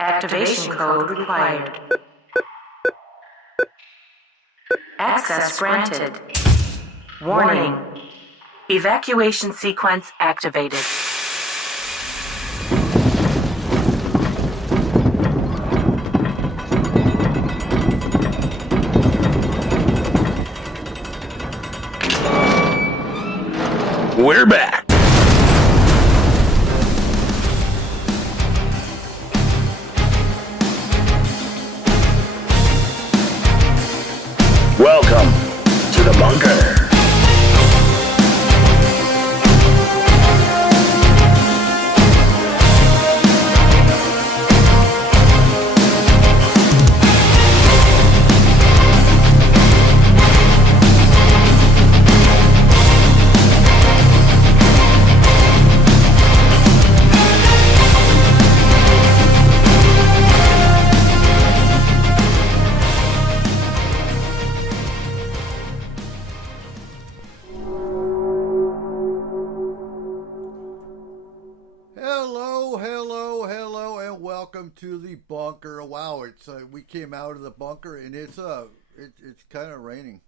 Activation code required. Access granted. Warning. Evacuation sequence activated. We're back. Welcome to the bunker. Welcome to the bunker. Wow, it's we came out of the bunker and it's kind of raining.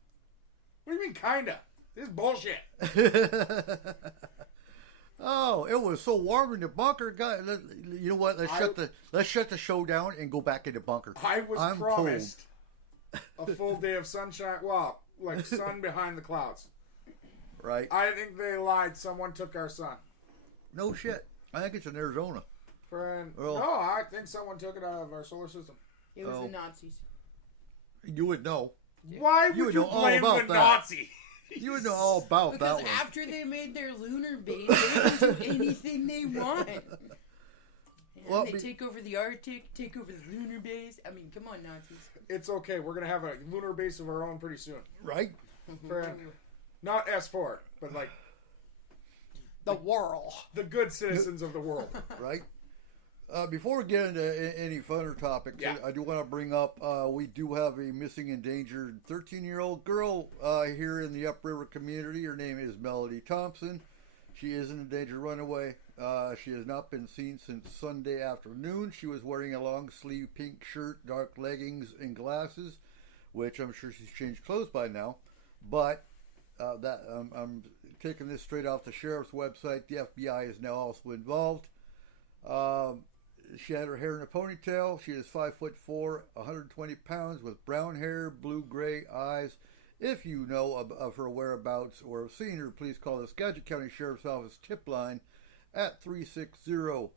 What do you mean kinda? This is bullshit. Oh, it was so warm in the bunker. God, you know what? Let's shut the show down and go back in the bunker. I'm promised a full day of sunshine. Well, like sun behind the clouds. Right. I think they lied. Someone took our sun. No shit. I think it's in Arizona. Friend. Well, no, I think someone took it out of our solar system. It was the Nazis. You would know. Why would you blame the Nazi? You would know all about because that one. After they made their lunar base, they can do anything they want. And they take over the Arctic, take over the lunar base. I mean, come on, Nazis. It's okay. We're going to have a lunar base of our own pretty soon. Right? Friend. Not S4, but like the world. The good citizens of the world. Right? Before we get into any funner topics, I do want to bring up, we do have a missing endangered 13-year-old girl here in the Upriver community. Her name is Melody Thompson. She is an endangered runaway. She has not been seen since Sunday afternoon. She was wearing a long-sleeve pink shirt, dark leggings, and glasses, which I'm sure she's changed clothes by now. But I'm taking this straight off the sheriff's website. The FBI is now also involved. She had her hair in a ponytail. She is 5'4", 120 pounds, with brown hair, blue-gray eyes. If you know of her whereabouts or have seen her, please call the Skagit County Sheriff's Office tip line at 360-416-1950,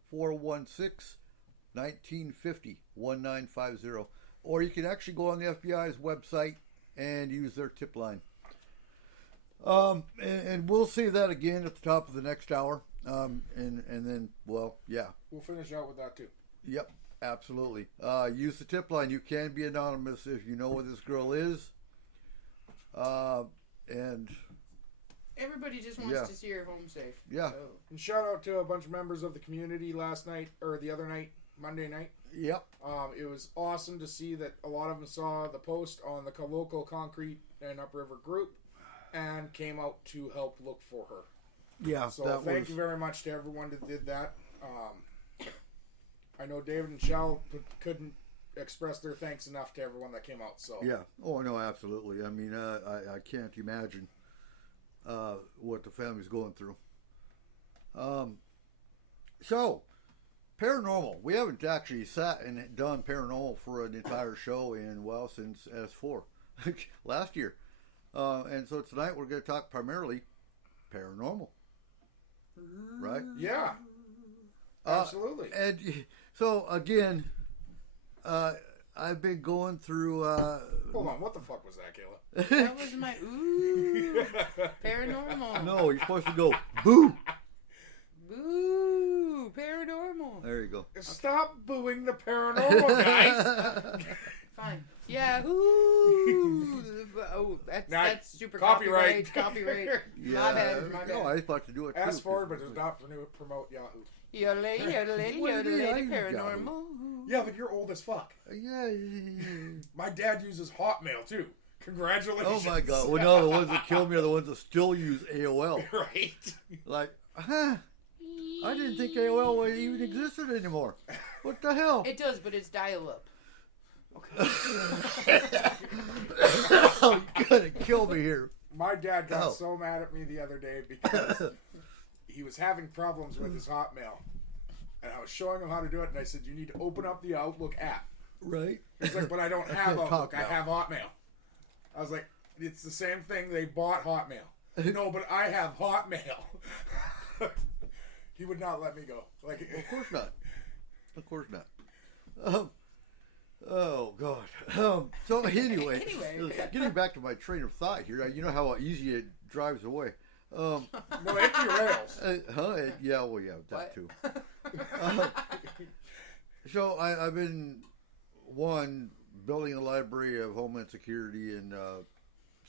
1950. Or you can actually go on the FBI's website and use their tip line. And we'll see that again at the top of the next hour. And then, well, yeah. We'll finish out with that too. Yep, absolutely. Use the tip line. You can be anonymous if you know where this girl is. And everybody just wants to see her home safe. Yeah. So. And shout out to a bunch of members of the community last night, or the other night, Monday night. Yep. It was awesome to see that a lot of them saw the post on the local concrete and upriver group and came out to help look for her. Yeah. So thank you very much to everyone that did that. I know David and Shell couldn't express their thanks enough to everyone that came out. So yeah. Oh no, absolutely. I mean, I can't imagine what the family's going through. So paranormal. We haven't actually sat and done paranormal for an entire show since S4 last year. And so tonight we're going to talk primarily paranormal. Right? Yeah. Absolutely. And so again, I've been going through. Hold on, what the fuck was that, Kayla? That was my paranormal. No, you're supposed to go boo. Boo, paranormal. There you go. Stop booing the paranormal, guys. Fine. Yeah. Ooh. Oh, that's super copyright. Copyright. Yeah. My bad. No, I thought to do it. Ask for it, but does not promote Yahoo. Yodelay, paranormal. Yeah, but you're old as fuck. Yeah. My dad uses Hotmail too. Congratulations. Oh my god. Well, no, the ones that kill me are the ones that still use AOL. Right. Like, I didn't think AOL even existed anymore. What the hell? It does, but it's dial-up. Oh, you're gonna kill me here. My dad got Oh. so mad at me the other day because he was having problems with his Hotmail. And I was showing him how to do it, and I said, you need to open up the Outlook app. Right? He's like, but I don't have Outlook. I Hotmail. have Hotmail. I was like, it's the same thing. They bought Hotmail. No, but I have Hotmail. He would not let me go. Like, Of course not. Of course not. Oh God. So anyway, getting back to my train of thought here, you know how easy it drives away. no, it derails. Yeah. Well, yeah, that too. So I've been building a library of Homeland Security and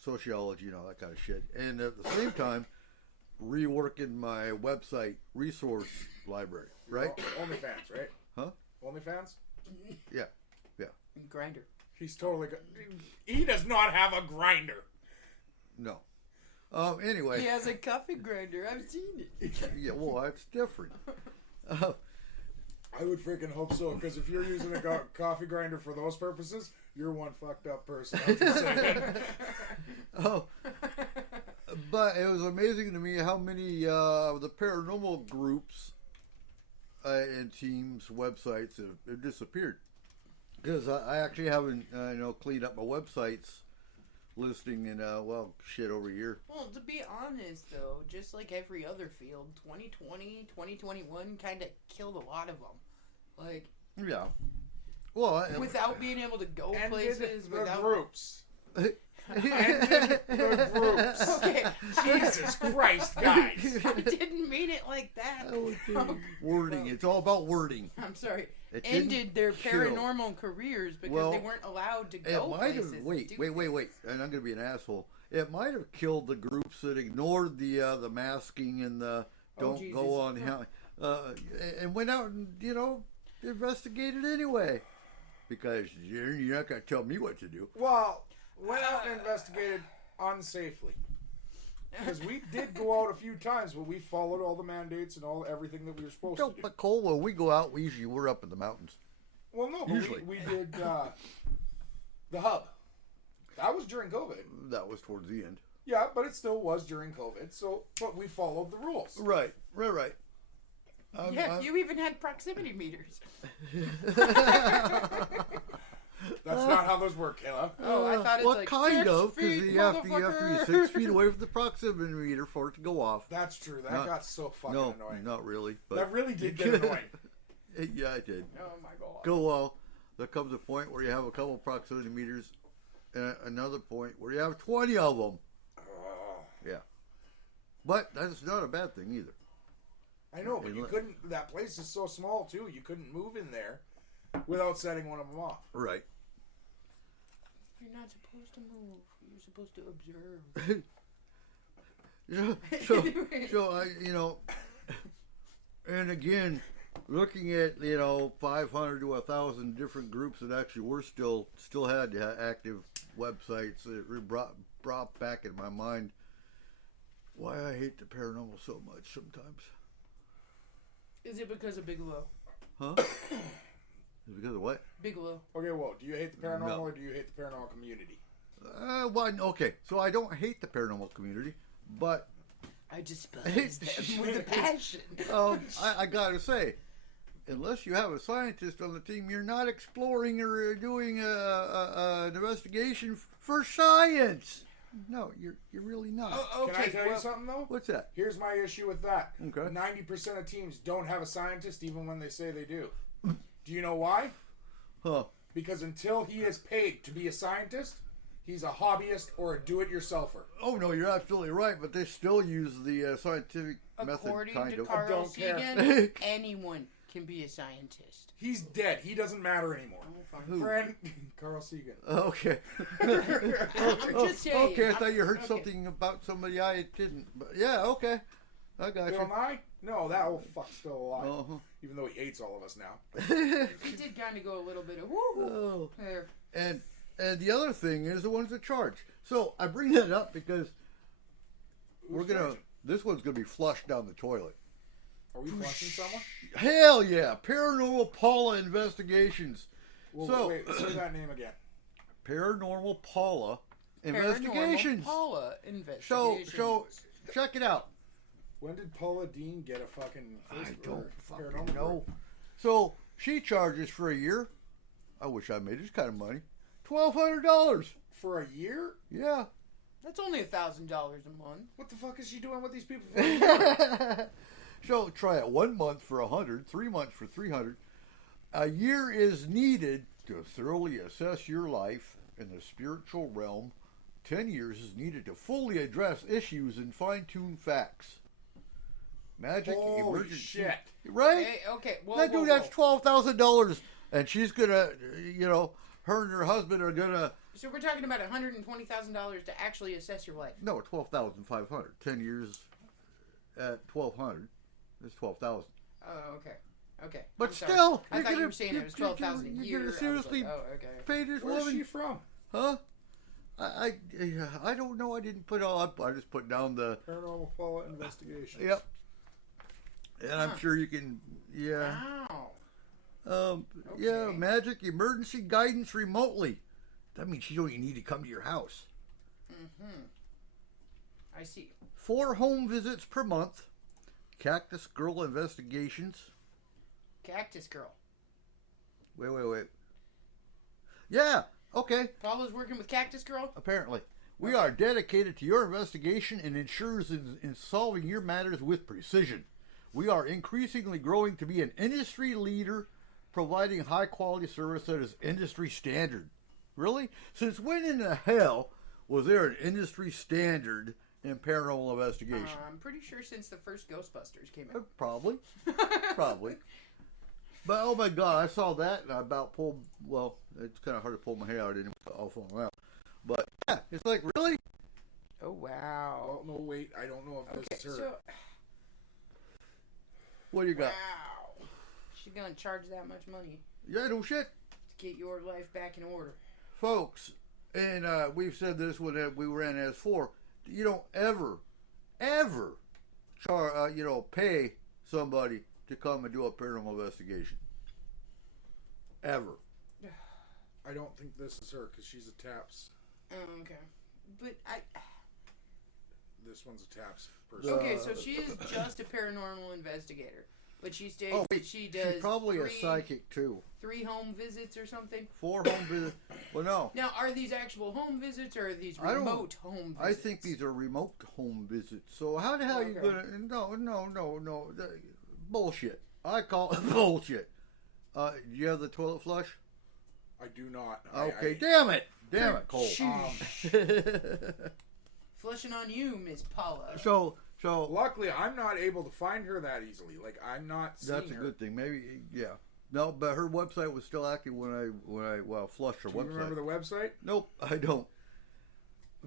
sociology and all that kind of shit, and at the same time reworking my website resource library. Right? OnlyFans, right? Huh? OnlyFans? Yeah. Grinder. He's totally good. He does not have a grinder. No. Anyway. He has a coffee grinder. I've seen it. Yeah. Well, that's different. I would freaking hope so, because if you're using a coffee grinder for those purposes, you're one fucked up person. I'm just saying. But it was amazing to me how many the paranormal groups and teams' websites have disappeared. Because I actually haven't, cleaned up my websites listing in, over a year. Well, to be honest, though, just like every other field, 2020, 2021 kind of killed a lot of them. Like, Yeah. Well, without being able to go places, the without... groups. The groups. Okay, Jesus Christ, guys. I didn't mean it like that. wording. It's all about wording. I'm sorry. It didn't Ended their kill. paranormal careers because they weren't allowed to go It might places. have. Wait. And I'm going to be an asshole. It might have killed the groups that ignored the masking and the don't Jesus. go on and went out and investigated anyway. Because you're not going to tell me what to do. Well, went out and investigated unsafely. Because we did go out a few times, but we followed all the mandates and everything that we were supposed to do. But Cole, when we go out, we're up in the mountains. Well, no, but Usually. we did the hub. That was during COVID. That was towards the end. Yeah, but it still was during COVID. But we followed the rules. Right. You even had proximity meters. That's not how those work, Kayla. Oh, I thought it's what like kind 6 of? Because feet, you have to be motherfucker. 6 feet away from the proximity meter for it to go off. That's true. That Not- got so fucking No, annoying. not really. But That really did get annoying. Yeah, it did. Oh my god. Go well. There comes a point where you have a couple proximity meters, and another point where you have 20 of them. Yeah, but that's not a bad thing either. I know, but you couldn't. That place is so small too. You couldn't move in there without setting one of them off. Right. You're not supposed to move. You're supposed to observe. So and again, looking at 500 to 1,000 different groups that actually were still had active websites, it brought back in my mind why I hate the paranormal so much sometimes. Is it because of Bigelow? Huh? Because of what? Bigelow. Okay, well, do you hate the paranormal No. or do you hate the paranormal community? Okay, so I don't hate the paranormal community, but I despise them with a passion. I gotta say, unless you have a scientist on the team, you're not exploring or doing an investigation for science. No, you're really not. Okay, Can I tell you something though? What's that? Here's my issue with that. Okay. 90% of teams don't have a scientist even when they say they do. Do you know why? Huh? Because until he is paid to be a scientist, he's a hobbyist or a do-it-yourselfer. Oh no, you're absolutely right, but they still use the scientific method, According kind to of. Carl don't care. Sagan, anyone can be a scientist. He's dead. He doesn't matter anymore. Who? Friend, Carl Sagan. Okay. I'm just saying. Okay, I thought you heard Okay. something about somebody I didn't. But yeah, okay. I got Bill you. Nye? No, that old fuck's still alive. Uh-huh. Even though he hates all of us now. He did kind of go a little bit of woo Oh. there. And the other thing is the ones that charge. So I bring that up because Who's charging? this one's gonna be flushed down the toilet. Are we flushing someone? Hell yeah. Paranormal Paula Investigations. Well, So- wait, say that name again. Paranormal Paula Paranormal Investigations. Paula So, Investigations. so check it out. When did Paula Dean get a fucking I first don't or fucking paranormal know. group? So she charges for a year. I wish I made this kind of money. $1,200. For a year? Yeah. That's only $1,000 a month. What the fuck is she doing with these people for a year? So try it 1 month for 100, 3 months for 300. A year is needed to thoroughly assess your life in the spiritual realm. 10 years is needed to fully address issues and fine-tune facts. Magic, Holy emergency, shit. right? Hey, okay, whoa, That whoa, dude, that's whoa. $12,000, and she's gonna, her and her husband are gonna. So we're talking about $120,000 to actually assess your life. No, 12,500. 10 years at 1,200 is 12,000. Oh, okay. Okay. But I'm sorry. still, I you're thought you gonna- were saying it was you're 12,000 a gonna year. I was seriously like, oh, okay. Pay this Where's woman, she from? huh? I don't know. I didn't put it all up. I just put down the. Paranormal Paula Investigations. Yep. And I'm Huh. sure you can. Yeah. Wow. Yeah. Okay. Magic emergency guidance remotely. That means you don't even need to come to your house. I see. 4 home visits per month. Cactus Girl Investigations. Cactus Girl. Wait. Yeah. Okay. Paula's working with Cactus Girl? Apparently. We are dedicated to your investigation and ensures in solving your matters with precision. We are increasingly growing to be an industry leader, providing high quality service that is industry standard. Really? Since when in the hell was there an industry standard in paranormal investigation? I'm pretty sure since the first Ghostbusters came out. Probably. Probably. But oh my god, I saw that and I about pulled, well, it's kind of hard to pull my hair out anymore, I'll fall out. But yeah, it's like, really? Oh, wow. Oh, no, wait. I don't know if Okay, this is her. so, What do you got? wow. She's going to charge that much money Yeah, no shit. to get your life back in order. Folks, and we've said this when we ran as 4, you don't ever pay somebody to come and do a paranormal investigation. Ever. I don't think this is her because she's a TAPS. Oh, okay. But This one's a TAPS person. okay, so she is just a paranormal investigator. But she states Oh, that she does she's probably a 3 psychic too. 3 home visits or something. 4 home visits. Well, no. Now, are these actual home visits or are these I don't- remote home visits? I think these are remote home visits. So how the hell are you Okay. gonna? No. Bullshit. I call it bullshit. Do you have the toilet flush? I do not. Okay, damn it, Cole. Flushing on you, Miss Paula. So Luckily, I'm not able to find her that easily. Like, I'm not seeing that's a her. good thing. Maybe, yeah. No, but her website was still active when I flushed her Do you website. remember the website? Nope, I don't.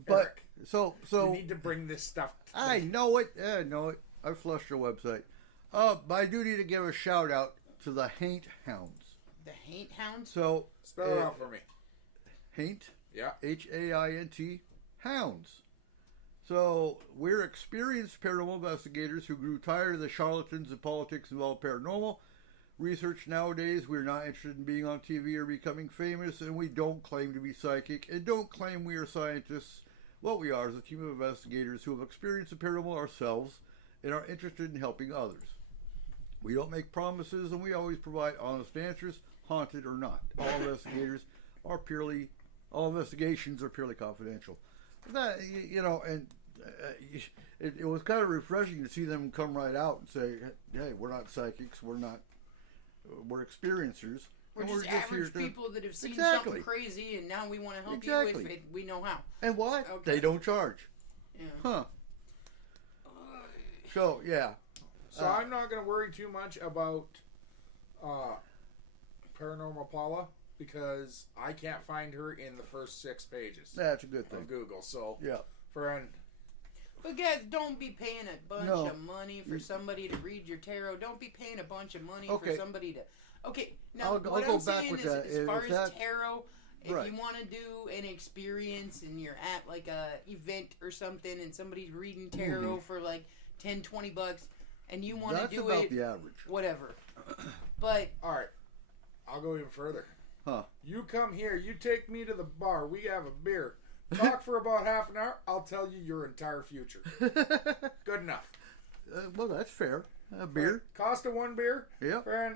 But Eric, so you need to bring this stuff. I know it. Yeah, I know it. I flushed her website. But I do need to give a shout out to the Haint Hounds. The Haint Hounds? So Spell it out for me. Haint, Yeah. Haint, Hounds. So we're experienced paranormal investigators who grew tired of the charlatans and politics involved paranormal research. Nowadays, we're not interested in being on TV or becoming famous, and we don't claim to be psychic and don't claim we are scientists. What we are is a team of investigators who have experienced the paranormal ourselves and are interested in helping others. We don't make promises, and we always provide honest answers, haunted or not. All investigations are purely confidential. That, and it was kind of refreshing to see them come right out and say, "Hey, we're not psychics. We're experiencers. We're and just average people that have seen Exactly. something crazy, and now we want to help Exactly. you if we know how." And what? Okay. They don't charge. Yeah. Huh. So, yeah. So I'm not going to worry too much about Paranormal Paula because I can't find her in the first 6 pages That's a good thing. of Google. So, Yeah. friend, But guys, don't be paying a bunch No. of money for somebody to read your tarot. Don't be paying a bunch of money Okay. for somebody to. Okay, now I'll what go I'm back saying with is, that. as far If as that- tarot, if Right. you want to do an experience and you're at like a event or something, and somebody's reading tarot Mm-hmm. for like $10, $20, and you want to That's do about it, the average. whatever. But All right, I'll go even further. Huh. You come here, you take me to the bar, we have a beer, talk for about half an hour, I'll tell you your entire future. Good enough. Well, that's fair. A beer. Cost of one beer, Yep. and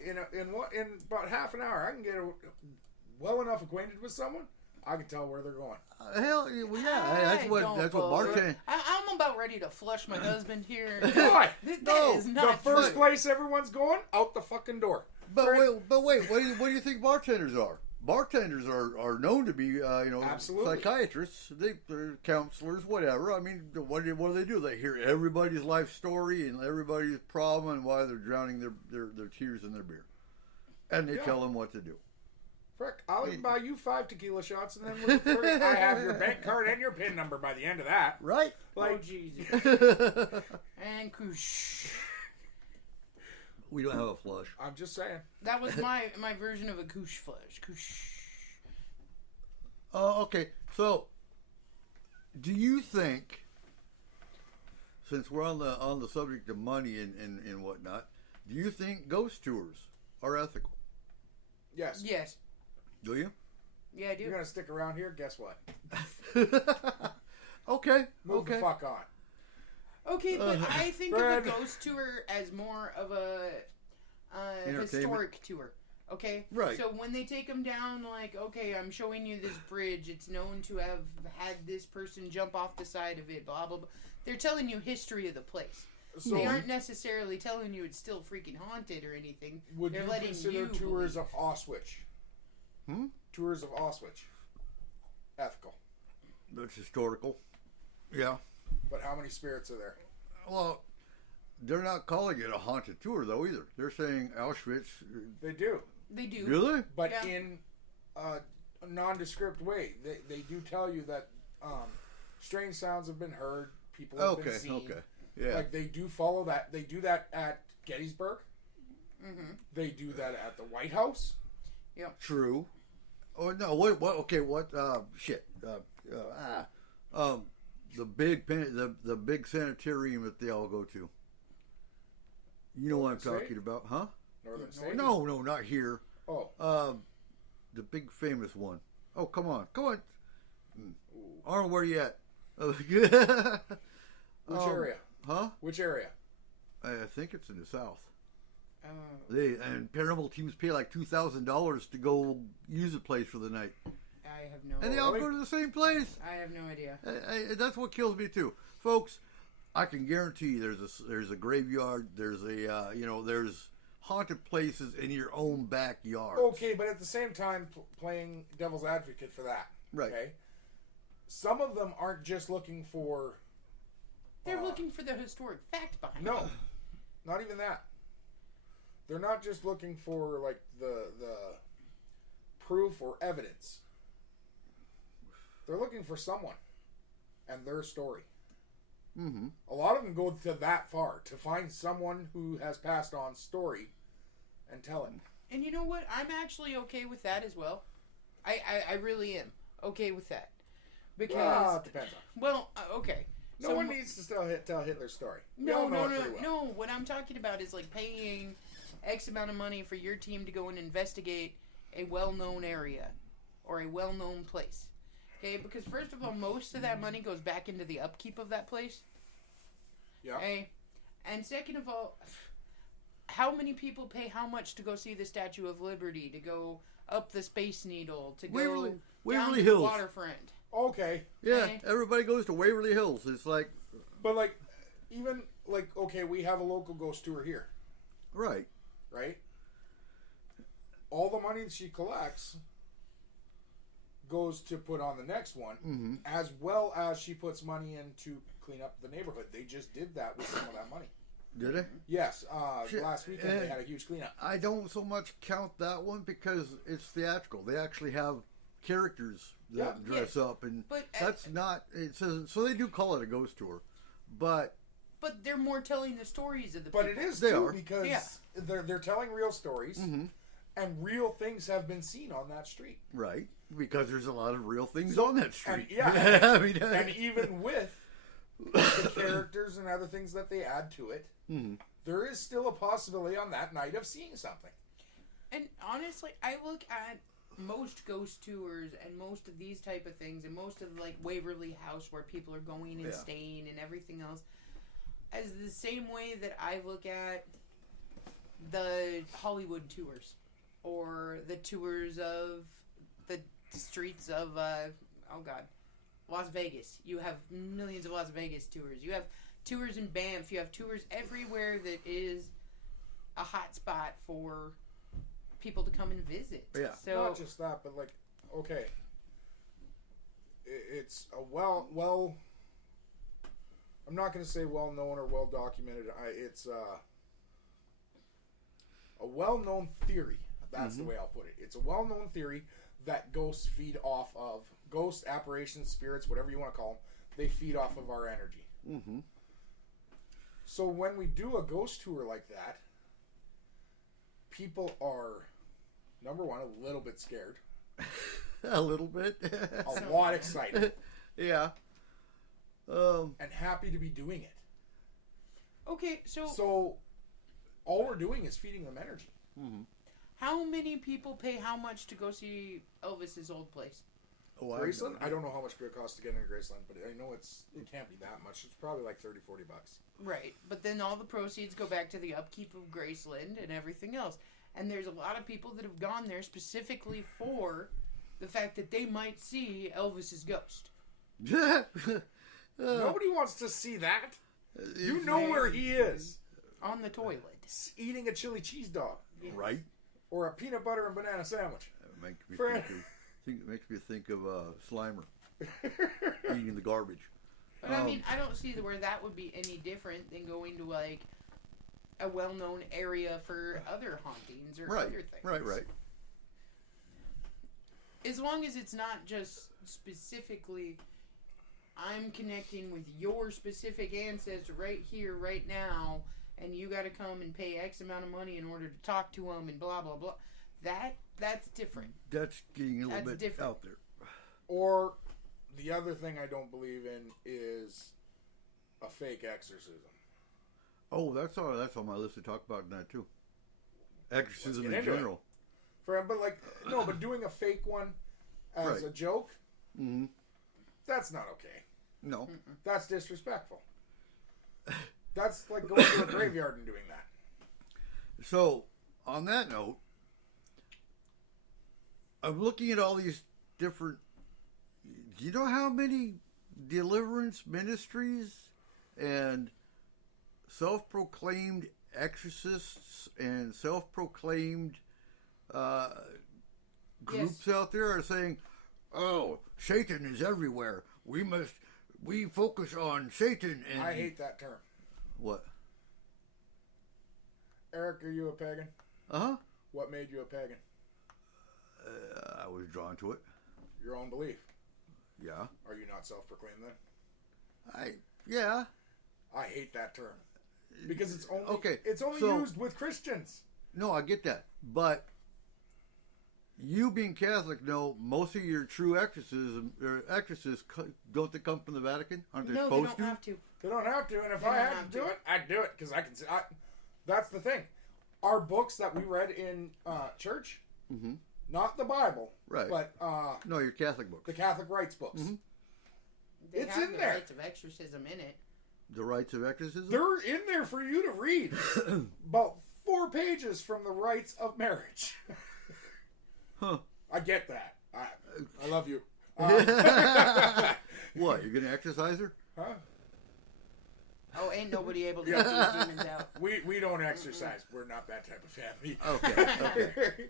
in about half an hour, I can get well enough acquainted with someone, I can tell where they're going. Hell, well, yeah. That's what bartending. I'm about ready to flush my husband here. Why? That No, is The not first true. place everyone's going, out the fucking door. But wait, what do you think bartenders are? Bartenders are known to be, Absolutely. psychiatrists. They're counselors, whatever. I mean, what do they do? They hear everybody's life story and everybody's problem and why they're drowning their tears in their beer, and they tell them what to do. Frick, I'll even buy you 5 tequila shots, and then I have your bank card and your PIN number by the end of that. Right? Oh, Jesus. And koosh. We don't have a flush. I'm just saying. That was my version of a koosh flush. Koosh. Okay. So, do you think, since we're on the subject of money and whatnot, do you think ghost tours are ethical? Yes. Yes. Do you? Yeah, I do. You're going to stick around here? Guess what? Okay. Move the fuck on. Okay, but I think of Brad. a ghost tour as more of a Entertainment. historic tour. Okay? Right. So when they take them down, like, okay, I'm showing you this bridge. It's known to have had this person jump off the side of it, blah, blah, blah. They're telling you history of the place. So, They aren't necessarily telling you it's still freaking haunted or anything. would They're you letting consider you tours believe. of Auschwitz? Tours of Auschwitz. Ethical. That's historical. Yeah. But how many spirits are there? Well, they're not calling it a haunted tour though either. They're saying Auschwitz. They do. They do. Do they? But Yeah. in a nondescript way. They do tell you that strange sounds have been heard. People have been seen. Okay. Yeah. Like they do follow that. They do that at Gettysburg. Mm-hmm. They do that at the White House. True. Oh no! What? Okay. What? Shit. The big sanitarium that they all go to. You know what I'm Northern talking State? about, huh? Northern State. No, not here. Oh. The big famous one. Oh, come on. Arnold, where you at? Which area? Huh? Which area? I think it's in the south. And paranormal teams pay like $2,000 to go use the place for the night, I have no and they all go to the same place. I have no idea. That's what kills me too, folks. I can guarantee you there's a graveyard. There's there's haunted places in your own backyard. Okay, but at the same time, playing devil's advocate for that. Right. Okay. Some of them aren't just looking for. They're looking for the historic fact behind it. No, not even that. They're not just looking for like the proof or evidence. They're looking for someone and their story. Mm-hmm. A lot of them go to that far to find someone who has passed on story and tell it. And you know what? I'm actually okay with that as well. I really am okay with that. Because, Well, it depends on. Okay. No one needs to still tell Hitler's story. We No, all know no, it no, pretty well. no. What I'm talking about is like paying X amount of money for your team to go and investigate a well-known area or a well-known place. Okay, because first of all, most of that money goes back into the upkeep of that place. Yeah. Okay, and second of all, how many people pay how much to go see the Statue of Liberty, to go up the Space Needle, to go down Waverly to Hills. the waterfront? Okay. Yeah, Okay. everybody goes to Waverly Hills. It's like, But like, even like, okay, we have a local ghost tour here, right. right? All the money that she collects goes to put on the next one, as well as she puts money in to clean up the neighborhood. They just did that with some of that money. Did it? Yes, Shit. last weekend they had a huge cleanup. I don't so much count that one because it's theatrical. They actually have characters that Yeah. dress up, and But, that's not. It says so. They do call it a ghost tour, but But they're more telling the stories of the But people. it is They too are. because Yeah. they're telling real stories, and real things have been seen on that street. right because there's a lot of real things on that street. And, yeah, I mean, and even with the characters and other things that they add to it, there is still a possibility on that night of seeing something. And honestly, I look at most ghost tours and most of these type of things and most of like Waverly House where people are going and staying and everything else as the same way that I look at the Hollywood tours or the tours of the streets of Las Vegas. You have millions of Las Vegas tours. You have tours in Banff. You have tours everywhere that is a hot spot for people to come and visit. Yeah. So Not just that, but like, okay, it's a well. I'm not going to say well known or well documented. It's a well known theory. That's the way I'll put it. It's a well known theory that ghosts feed off of ghosts, apparitions, spirits, whatever you want to call them. They feed off of our energy. So when we do a ghost tour like that, people are, number one, a little bit scared. A little bit. A lot excited. Yeah. And happy to be doing it. okay, so So all we're doing is feeding them energy. how many people pay how much to go see Elvis's old place? Oh, Graceland? I don't know how much it costs to get into Graceland, but I know it can't be that much. It's probably like $30, $40. Right, but then all the proceeds go back to the upkeep of Graceland and everything else. And there's a lot of people that have gone there specifically for the fact that they might see Elvis's ghost. Nobody wants to see that. You know where he is. On the toilet. Eating a chili cheese dog. Right? Or a peanut butter and banana sandwich. It makes me Friend. think of Slimer eating the garbage. But I mean, I don't see where that would be any different than going to like a well-known area for other hauntings or Right, other things. right. As long as it's not just specifically, I'm connecting with your specific ancestor right here, right now, and you got to come and pay X amount of money in order to talk to them and blah blah blah. That's different. That's getting a little That's bit different. out there. Or the other thing I don't believe in is a fake exorcism. Oh, that's on my list to talk about in that too. Exorcism get in into it. general. But doing a fake one as Right. a joke, Mm-hmm. that's not okay. No. That's disrespectful. That's like going to a graveyard and doing that. So, on that note, I'm looking at all these different. Do you know how many deliverance ministries and self-proclaimed exorcists and self-proclaimed groups out there are saying, "Oh, Satan is everywhere. We focus on Satan." And I hate that term. what? Eric, are you a pagan? Uh-huh. What made you a pagan? I was drawn to it. Your own belief. Yeah. Are you not self-proclaimed then? Yeah. I hate that term because it's only Okay, It's only so- used with Christians. No, I get that. But you being Catholic know most of your true exorcists don't they come from the Vatican? Aren't they No, they supposed don't to? have to. They don't have to, and if They I don't had have to do to. it, I'd do it because I can see. That's the thing. Our books that we read in church, not the Bible, Right. but No, your Catholic books. the Catholic rites books. They It's have in the there. rites of exorcism in it. The rites of exorcism? They're in there for you to read. About 4 pages from the rites of marriage. Huh. I get that. I love you. What, you're going to exorcise her? Huh? Oh, ain't nobody able to get these demons out. We don't exercise. We're not that type of family. Okay.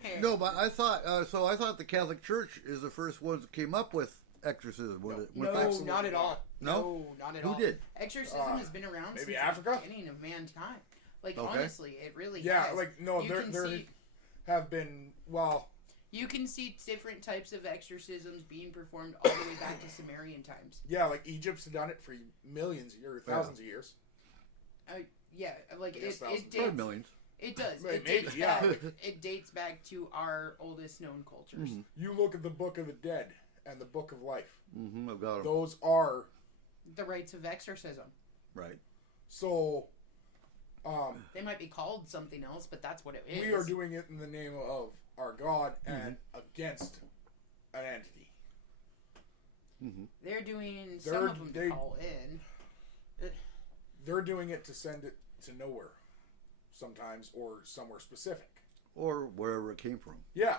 Hey, No, but I thought, I thought the Catholic Church is the first ones that came up with exorcism. no, absolutely not at all. No? No, not at Who all. did? Exorcism has been around maybe since Africa? the beginning of mankind. Like, Okay. honestly, it really Yeah, has. like, no, You there can there see- have been, well, You can see different types of exorcisms being performed all the way back to Sumerian times. yeah, like Egypt's done it for millions of years, thousands of years. Yeah, like Yes, it thousands. Probably dates. millions. It does. Maybe, It dates yeah. back. It dates back to our oldest known cultures. You look at the Book of the Dead and the Book of Life. I've got them. Those are The rites of exorcism. Right. So, They might be called something else, but that's what it is. we are doing it in the name of our God and against an entity. They're doing They're- some of them they- to call in. They're doing it to send it to nowhere, sometimes, or somewhere specific. Or wherever it came from. Yeah.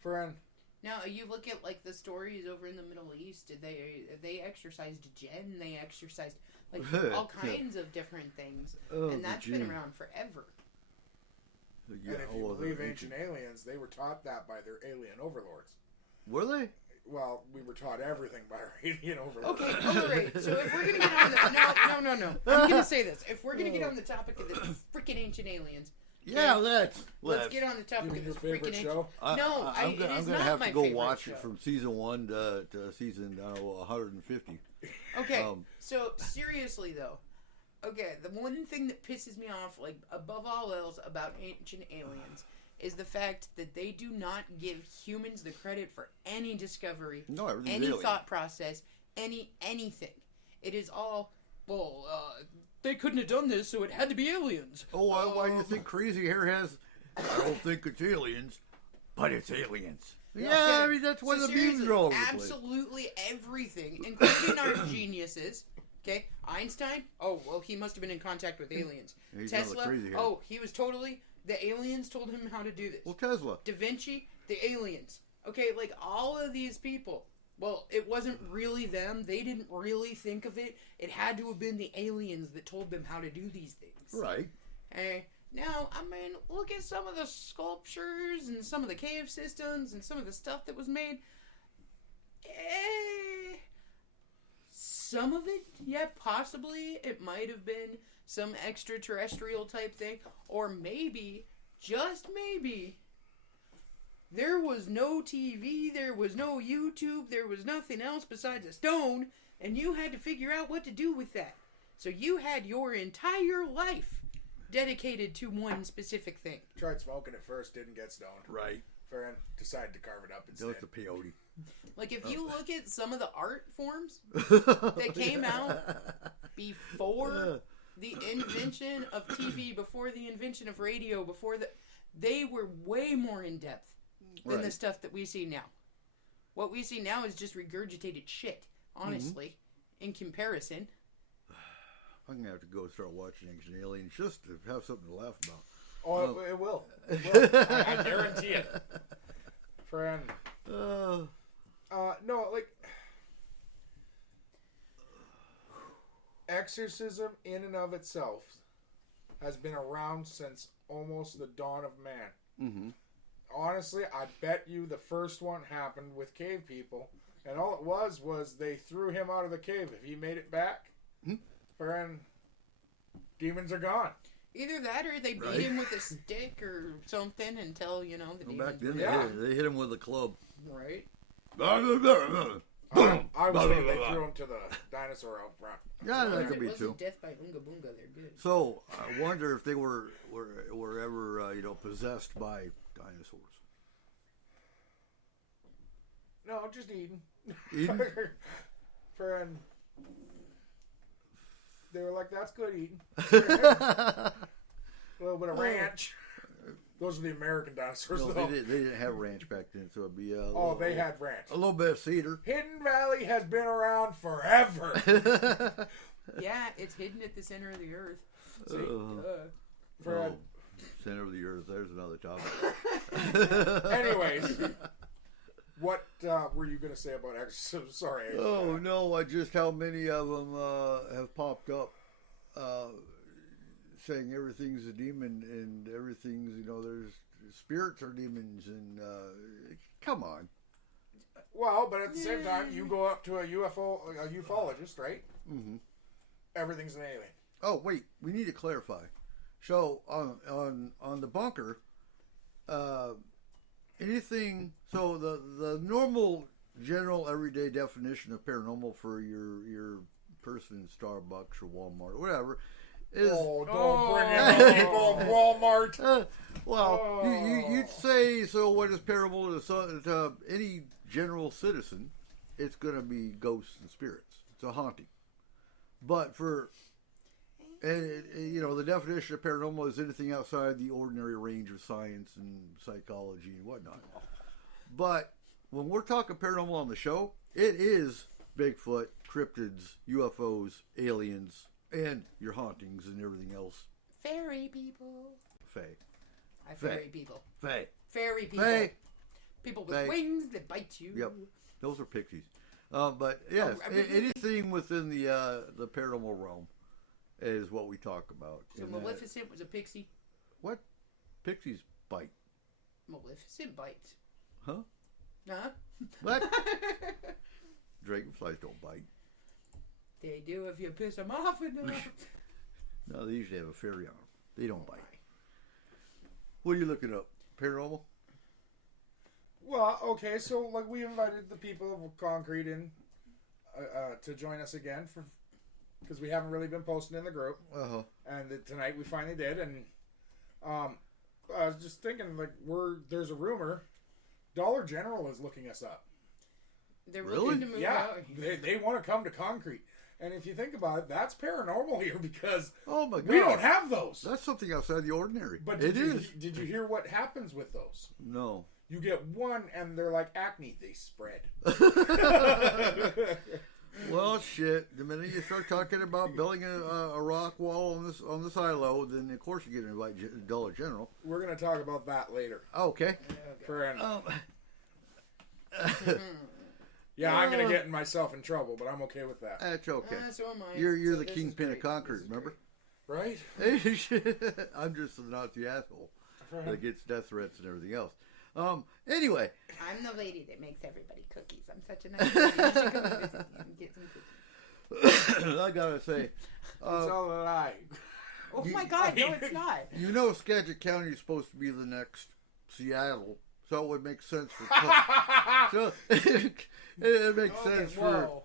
Friend. Now you look at like the stories over in the Middle East. They exercised jinn. They exercised like all kinds of different things, Oh, and the that's been jinn. around forever. Yeah, And if you oh, believe they're ancient aliens, they were taught that by their alien overlords. Were they? Well, we were taught everything by our alien overlords. Okay, all right. So if we're gonna get on the no, I'm gonna say this. If we're gonna get on the topic of the freaking ancient aliens, Yeah, let's get on the You topic mean of your this favorite freaking ancient. show? No, I'm it gonna is have not to my go favorite watch show. it from season 1 to season 150. Okay, Um, so seriously though, okay, the one thing that pisses me off, like above all else, about ancient aliens is the fact that they do not give humans the credit for any discovery, No, everything's any alien. thought process, anything. It is all they couldn't have done this, so it had to be aliens. Oh, why do you think Crazy Hair has? I don't think it's aliens, but it's aliens. Yeah, I mean that's why So the memes seriously, are all over the place. absolutely everything, including our geniuses. Okay, Einstein. Oh well, he must have been in contact with aliens. He's not Tesla. crazy here. Oh, he was totally. The aliens told him how to do this. Well, Tesla. Da Vinci. The aliens. Okay, like all of these people. Well, it wasn't really them. They didn't really think of it. It had to have been the aliens that told them how to do these things. Right. Hey, now, I mean, look at some of the sculptures and some of the cave systems and some of the stuff that was made. Some of it, yeah, possibly it might have been some extraterrestrial type thing. Or maybe, just maybe, there was no TV, there was no YouTube, there was nothing else besides a stone, and you had to figure out what to do with that. So you had your entire life dedicated to one specific thing. Tried smoking it first, didn't get stoned. Right. Friend decided to carve it up That instead. was the peyote. Like if you look at some of the art forms that came out before the invention of TV, before the invention of radio, they were way more in depth than the Right. stuff that we see now. What we see now is just regurgitated shit, honestly, in comparison. I'm gonna have to go start watching Ancient Aliens just to have something to laugh about. Oh, it will. It will. I guarantee it. Friend. No, like exorcism in and of itself has been around since almost the dawn of man. Mm-hmm. Honestly, I bet you the first one happened with cave people, and all it was they threw him out of the cave. If he made it back, friend, demons are gone. Either that or they beat Right. him with a stick or something until, the Well, demons back then were Yeah. they hit him with a club. right. I was thinking they threw him to the dinosaur out front. Yeah, that If could it be wasn't too. Death by Oonga Boonga, they're good. So I wonder if they were ever possessed by dinosaurs. No, just Eden. Eden? Friend. They were like, that's good, Eden. A little bit of ranch. Those are the American dinosaurs, No, though. they didn't have ranch back then, so it'd be Oh, they had ranch. a little bit of cedar. Hidden Valley has been around forever. Yeah, it's hidden at the center of the earth. Fred. Center of the earth. There's another topic. Anyways, what were you going to say about exorcism? Sorry. Oh no! Just how many of them have popped up, saying everything's a demon and everything's there's spirits are demons and come on. Well, but at the same time, you go up to a ufologist, right? Mm-hmm. Everything's an alien. Oh wait, we need to clarify. So on the bunker, anything. So the normal, general, everyday definition of paranormal for your person in Starbucks or Walmart or whatever is. Oh, don't bring in the people of Walmart. You'd say so. What is paranormal to any general citizen? It's going to be ghosts and spirits. It's a haunting. But the definition of paranormal is anything outside the ordinary range of science and psychology and whatnot. But when we're talking paranormal on the show, it is Bigfoot, cryptids, UFOs, aliens, and your hauntings and everything else. Fairy people. Fae. Fairy people. Fae. Fairy people. Fae. People with Fae. wings that bite you. Yep. Those are pixies. But yes, anything within the paranormal realm is what we talk about. So Maleficent was a pixie. What? Pixies bite. Maleficent bites. Huh? Huh? What? Dragonflies don't bite. They do if you piss them off enough. No, they usually have a fairy on them. They don't bite. What are you looking up? Paranormal? Well, okay, so like we invited the people of Concrete in to join us again because we haven't really been posting in the group. Uh-huh. And tonight we finally did, and I was just thinking, like, there's a rumor Dollar General is looking us up. They're Really? looking to move Yeah, out. they want to come to Concrete. And if you think about it, that's paranormal here because Oh my God. we don't have those. That's something outside the ordinary. But it did you, is. Did you hear what happens with those? No. You get one, and they're like acne. They spread. Well, shit. The minute you start talking about building a rock wall on the silo, then of course you get to invite Dollar General. We're going to talk about that later. Okay. Friend. Yeah, I'm going to get myself in trouble, but I'm okay with that. That's okay. So am I. You're So the this is kingpin of great. Concrete, This is remember? Right? I'm just the Nazi asshole that gets death threats and everything else. Anyway, I'm the lady that makes everybody cookies. I'm such a nice lady. You should come and visit me and get some cookies. I gotta say, It's all a lie. Oh my God, no, it's not. you know, Skagit County is supposed to be the next Seattle, so it would make sense for. So it makes sense for. Whoa.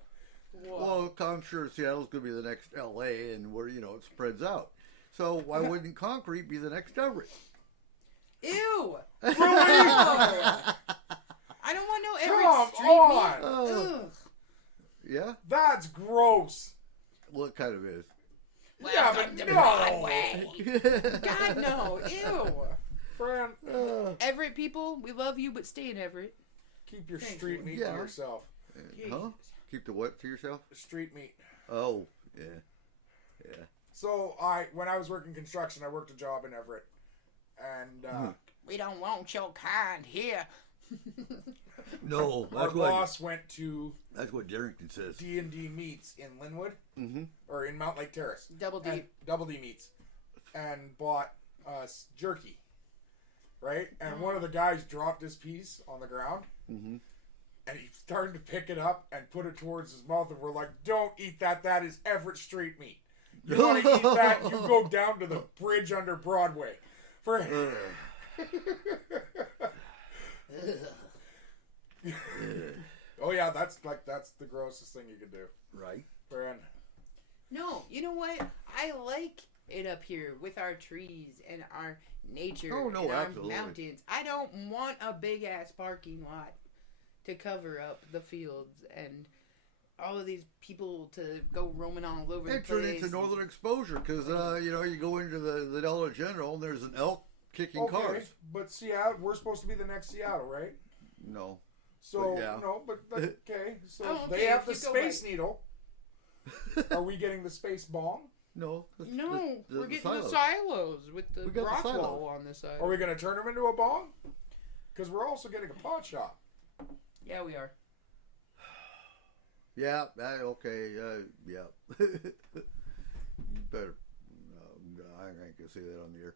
Well, I'm sure Seattle's going to be the next LA, and where it spreads out. So why wouldn't Concrete be the next Everett? Ew. Really? I don't want no every Come street on! Oh, Ugh. yeah. That's gross. Well, it kind of is. Yeah, Welcome but to no. Broadway. God, no. Ew. Friend, Everett people, we love you, but stay in Everett. keep your Thank street you. meat Yeah. to yourself. Huh? Keep the what to yourself? Street meat. Oh, yeah. Yeah. So when I was working construction, I worked a job in Everett, and We don't want your kind here. No, our boss went to that's what Darrington says. D&D Meats in Linwood, Mm-hmm. or in Mount Lake Terrace. Double D. And Double D Meats, and bought us jerky, right? And one of the guys dropped his piece on the ground, Mm-hmm. and he started to pick it up and put it towards his mouth, and we're like, "Don't eat that. That is Everett street meat. You want to eat that? You go down to the bridge under Broadway." Oh yeah, that's the grossest thing you could do, Right. friend. No, you know what? I like it up here with our trees and our nature Oh, no, and our absolutely. mountains. I don't want a big ass parking lot to cover up the fields and all of these people to go roaming all over the It turned place. into northern exposure because you go into the Dollar General and there's an elk kicking Okay, cars. but Seattle, we're supposed to be the next Seattle, right? No. So But yeah. no, but okay. So Oh, okay, they have if the you go Space Needle. Are we getting the Space Bong? No. No, we're getting the silos. silos with the We got the rock silos. wall on this side. Are we going to turn them into a bong? Because we're also getting a pot shop. Yeah, we are. Yeah. Okay. Yeah. you better. I ain't gonna say that on the air.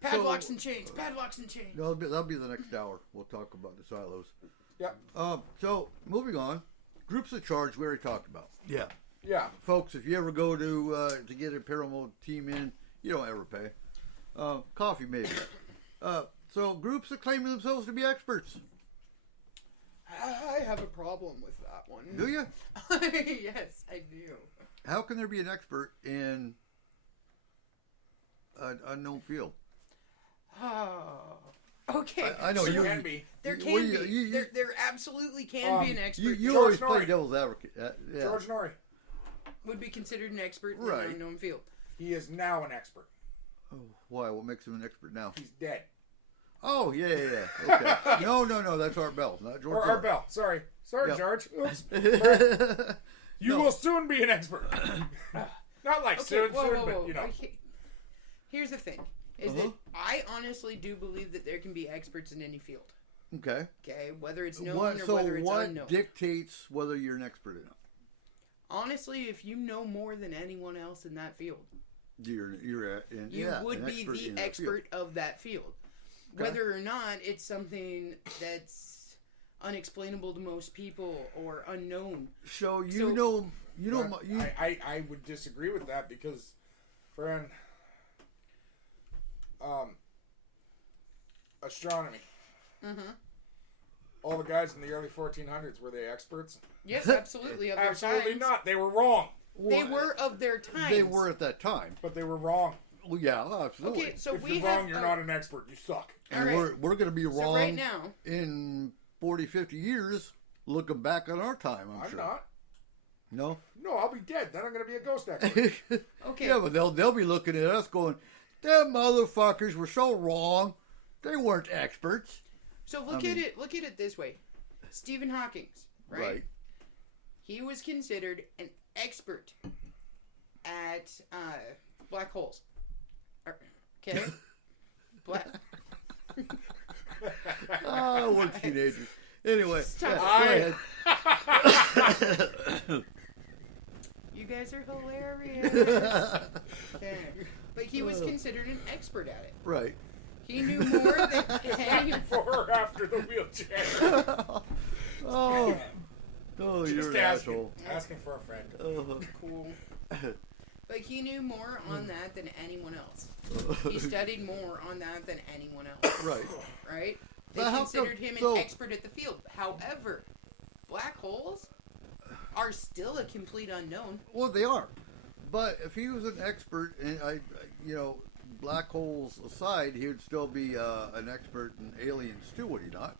Padlocks and chains. Padlocks and chains. No, that'll be the next hour. We'll talk about the silos. Yep. So moving on, groups of charge we already talked about. Yeah, Yeah. folks, if you ever go to get a paranormal team in, you don't ever pay. Coffee maybe. So groups that claim themselves to be experts. I have a problem with that one. Do you? Yes, I do. How can there be an expert in an unknown field? Oh, Okay. I know There you. can be. There well, can be. you- There absolutely can be an expert. You George always play Norrie. devil's advocate. Yeah. George Norrie. would be considered an expert in Right. an unknown field. He is now an expert. Oh, why? What makes him an expert now? He's dead. Oh, yeah. Okay. No. That's Art Bell, not George. Or Art Bell. Sorry, Yeah. George. Oops. Bell. You No. will soon be an expert. Not like Okay, soon, whoa. but you know. Here's the thing: is that I honestly do believe that there can be experts in any field. Okay. Okay, whether it's known What? or So whether it's what unknown. dictates whether you're an expert in it? Honestly, if you know more than anyone else in that field, You would an be expert the in that field. expert of that field. Okay. Whether or not it's something that's unexplainable to most people or unknown. So So- you know. But You, I would disagree with that because, friend, astronomy. Mm-hmm. All the guys in the early 1400s, were they experts? Yes, absolutely. Of their Absolutely times. not. They were wrong. They were of their times. They were at that time. But they were wrong. Well, yeah, absolutely. Okay, so If we you're have. wrong, you're not an expert. You suck. and alright. we're going to be wrong So right now, in 40, 50 years, looking back on our time, I'm I'm sure. not. No? No, I'll be dead. Then I'm going to be a ghost expert. okay. Yeah, but they'll be looking at us going, them motherfuckers were so wrong. They weren't experts. So look at it this way. Stephen Hawking, right? He was considered an expert at black holes. Okay? Black. Oh, we're teenagers. Anyway, Stop. yeah, go ahead. You guys are hilarious. Okay. But he was considered an expert at it. Right. He knew more than any. Before or after the wheelchair. Oh, you're Just an asking. asshole. Asking for a friend. Cool. But he knew more on that than anyone else. He studied more on that than anyone else. Right. Right? They But how considered come- him so- an expert at the field. However, black holes are still a complete unknown. Well, they are. But if he was an expert, and black holes aside, he would still be an expert in aliens too, would he not?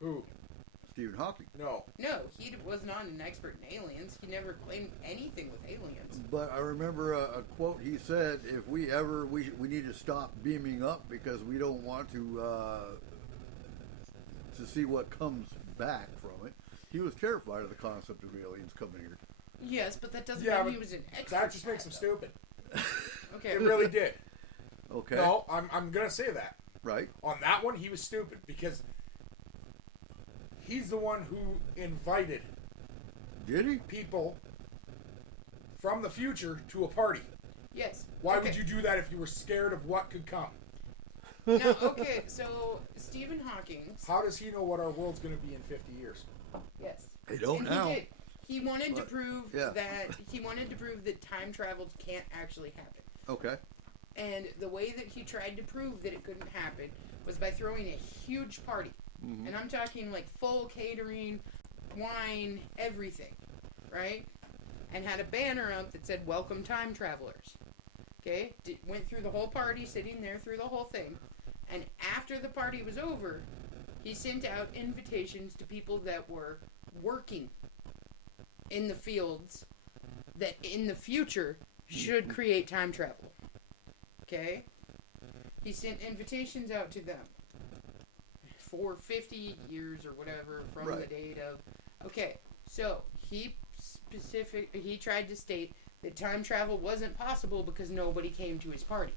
Who? Stephen Hawking. No. No, he was not an expert in aliens. He never claimed anything with aliens. But I remember a quote he said: "If we ever we need to stop beaming up because we don't want to see what comes back from it." He was terrified of the concept of aliens coming here. Yes, but that doesn't Yeah, mean but he was an expert. that just at makes him though. stupid. Okay. It really did. Okay. No, I'm going to say that. Right. On that one, he was stupid because he's the one who invited Did he? people from the future to a party. Yes. Why okay. would you do that if you were scared of what could come? No, okay, so Stephen Hawking. How does he know what our world's going to be in 50 years? Yes. They don't And now. he did. He wanted to But, prove yeah. that time travel can't actually happen. Okay. And the way that he tried to prove that it couldn't happen was by throwing a huge party. Mm-hmm. And I'm talking like full catering, wine, everything, right? And had a banner up that said, "Welcome time travelers." Okay? Went through the whole party, sitting there through the whole thing. And after the party was over, he sent out invitations to people that were working in the fields that in the future should create time travel. Okay? He sent invitations out to them for 50 years or whatever from the Right. date of. Okay, so he tried to state that time travel wasn't possible because nobody came to his party.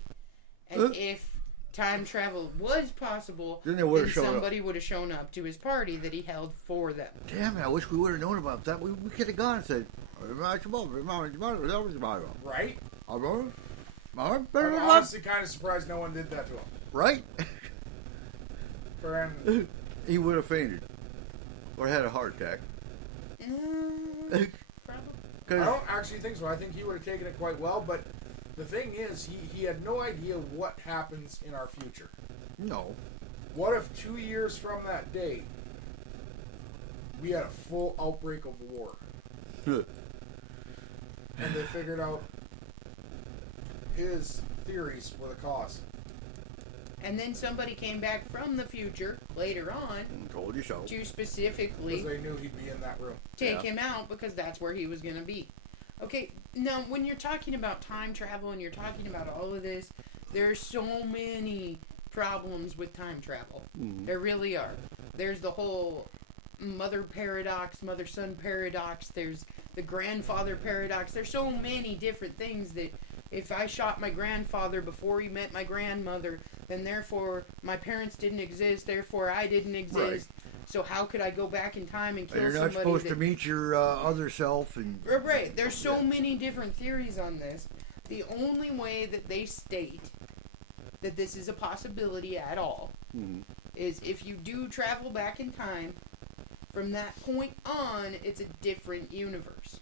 And if time travel was possible, Then they would've then showed up. somebody would have shown up to his party that he held for them. Damn it! I wish we would have known about that. We could have gone and said, Right? I'm "Right." honestly kind of surprised no one did that to him. Friend, He would have fainted or had a heart attack. Probably. I don't actually think so. I think he would have taken it quite well, but the thing is, he had no idea what happens in our future. No. What if 2 years from that day, we had a full outbreak of war, and they figured out his theories were the cause? And then somebody came back from the future later on Told you so. to specifically Because they knew he'd be in that room. take him out because that's where he was going to be. Okay, now when you're talking about time travel and you're talking about all of this, there are so many problems with time travel. There really are. There's the whole mother paradox, mother-son paradox. There's the grandfather paradox. There's so many different things that if I shot my grandfather before he met my grandmother, then therefore my parents didn't exist, therefore I didn't exist. So how could I go back in time and kill And you're somebody? not supposed to meet your other self. And Right. There's so many different theories on this. The only way that they state that this is a possibility at all is if you do travel back in time, from that point on, it's a different universe.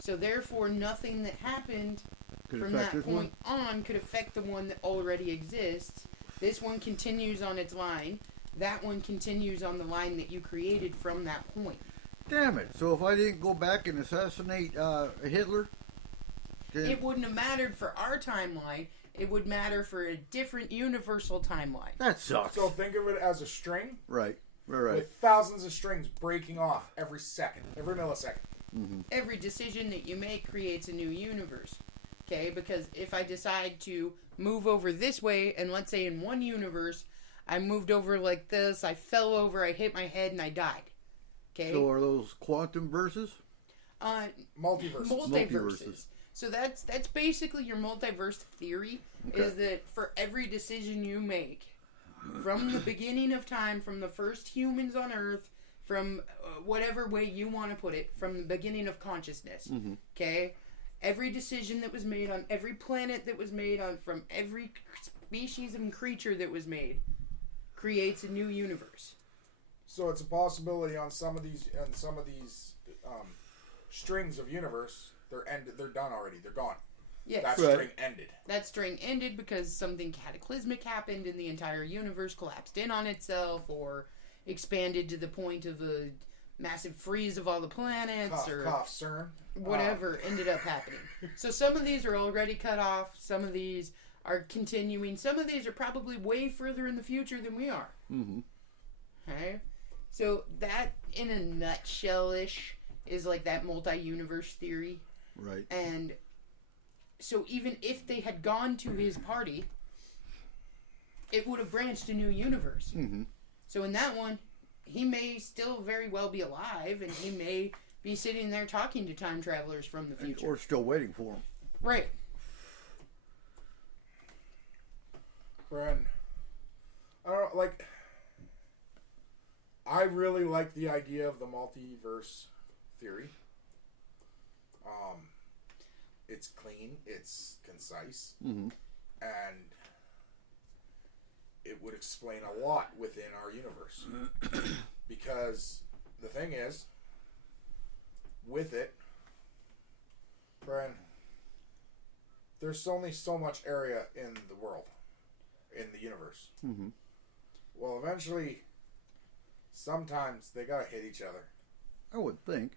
So therefore, nothing that happened could from affect that this one. point on could affect the one that already exists. This one continues on its line. That one continues on the line that you created from that point. Damn it! So if I didn't go back and assassinate Hitler, then It wouldn't have mattered for our timeline. It would matter for a different universal timeline. that sucks. So think of it as a string Right. with thousands of strings breaking off every second, every millisecond. Every decision that you make creates a new universe. Okay? Because if I decide to move over this way, and let's say in one universe, I moved over like this, I fell over, I hit my head, and I died. Okay? So are those quantum verses? Multiverses. Multiverses. So that's basically your multiverse theory, is that for every decision you make, from the beginning of time, from the first humans on Earth, from whatever way you want to put it, from the beginning of consciousness, okay? Every decision that was made on every planet that was made on, from every species and creature that was made, creates a new universe. So it's a possibility on some of these strings of universe. They're ended. They're done already. They're gone. Yes. That Right. string ended. That string ended because something cataclysmic happened and the entire universe collapsed in on itself or expanded to the point of a massive freeze of all the planets Cough, or cough, CERN. whatever ended up happening. So some of these are already cut off. Some of these are continuing. Some of these are probably way further in the future than we are. Okay? So that, in a nutshell-ish, is like that multi-universe theory. Right. And so even if they had gone to his party, it would have branched a new universe. So in that one, he may still very well be alive, and he may be sitting there talking to time travelers from the future. Or still waiting for them. Right. Bren, I don't know, like. I really like the idea of the multiverse theory. It's clean, it's concise, and it would explain a lot within our universe. Because the thing is, with it, Bren, there's only so much area in the world, in the universe. Well, eventually, sometimes they gotta hit each other. I would think.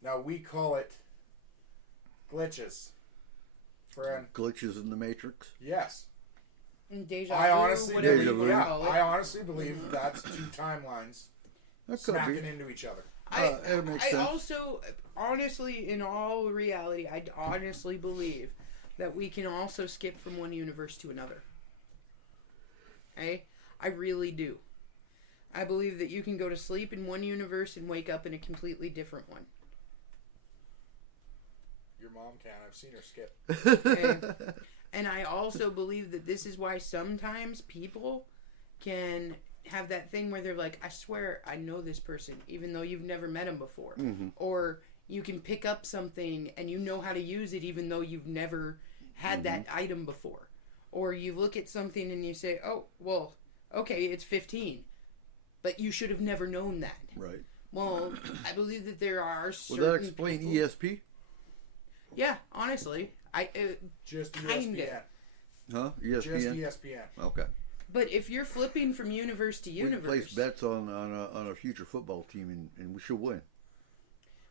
Now we call it glitches. Friend. Glitches in the Matrix. Yes. And deja I vu, honestly whatever Deja you vu. want to yeah, call it. I honestly believe that's two timelines That could smacking be. into each other. It makes I sense. also, honestly, in all reality, I honestly believe that we can also skip from one universe to another. Okay? I really do. I believe that you can go to sleep in one universe and wake up in a completely different one. Your mom can. I've seen her skip. Okay? And I also believe that this is why sometimes people can have that thing where they're like, I swear I know this person, even though you've never met him before. Or you can pick up something and you know how to use it even though you've never had that item before. Or you look at something and you say, oh, well, okay, it's 15. But you should have never known that. Right. Well, I believe that there are Would certain that explain people- ESP? Yeah, honestly. Just Kinda. ESPN. Huh? Just ESPN? ESPN. Okay. But if you're flipping from universe to We can universe, place bets on a future football team and we should win.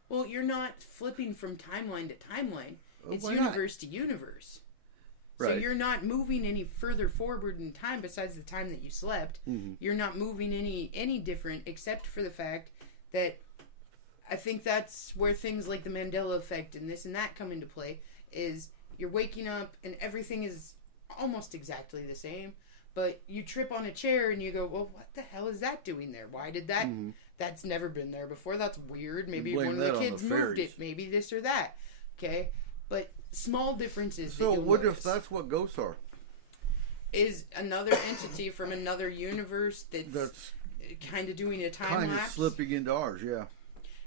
well, you're not flipping from timeline to timeline. Oh, It's why not? universe to universe. So Right. you're not moving any further forward in time besides the time that you slept. You're not moving any different except for the fact that I think that's where things like the Mandela effect and this and that come into play, is you're waking up and everything is almost exactly the same, but you trip on a chair and you go, well, what the hell is that doing there? Why did that? That's never been there before. That's weird. Maybe blame one of that the on the kids moved fairies. it. Maybe this or that. Okay? But small differences So that you'll what if notice that's what ghosts are? is another entity from another universe that's That's kind of doing a time kind of lapse. slipping into ours, yeah.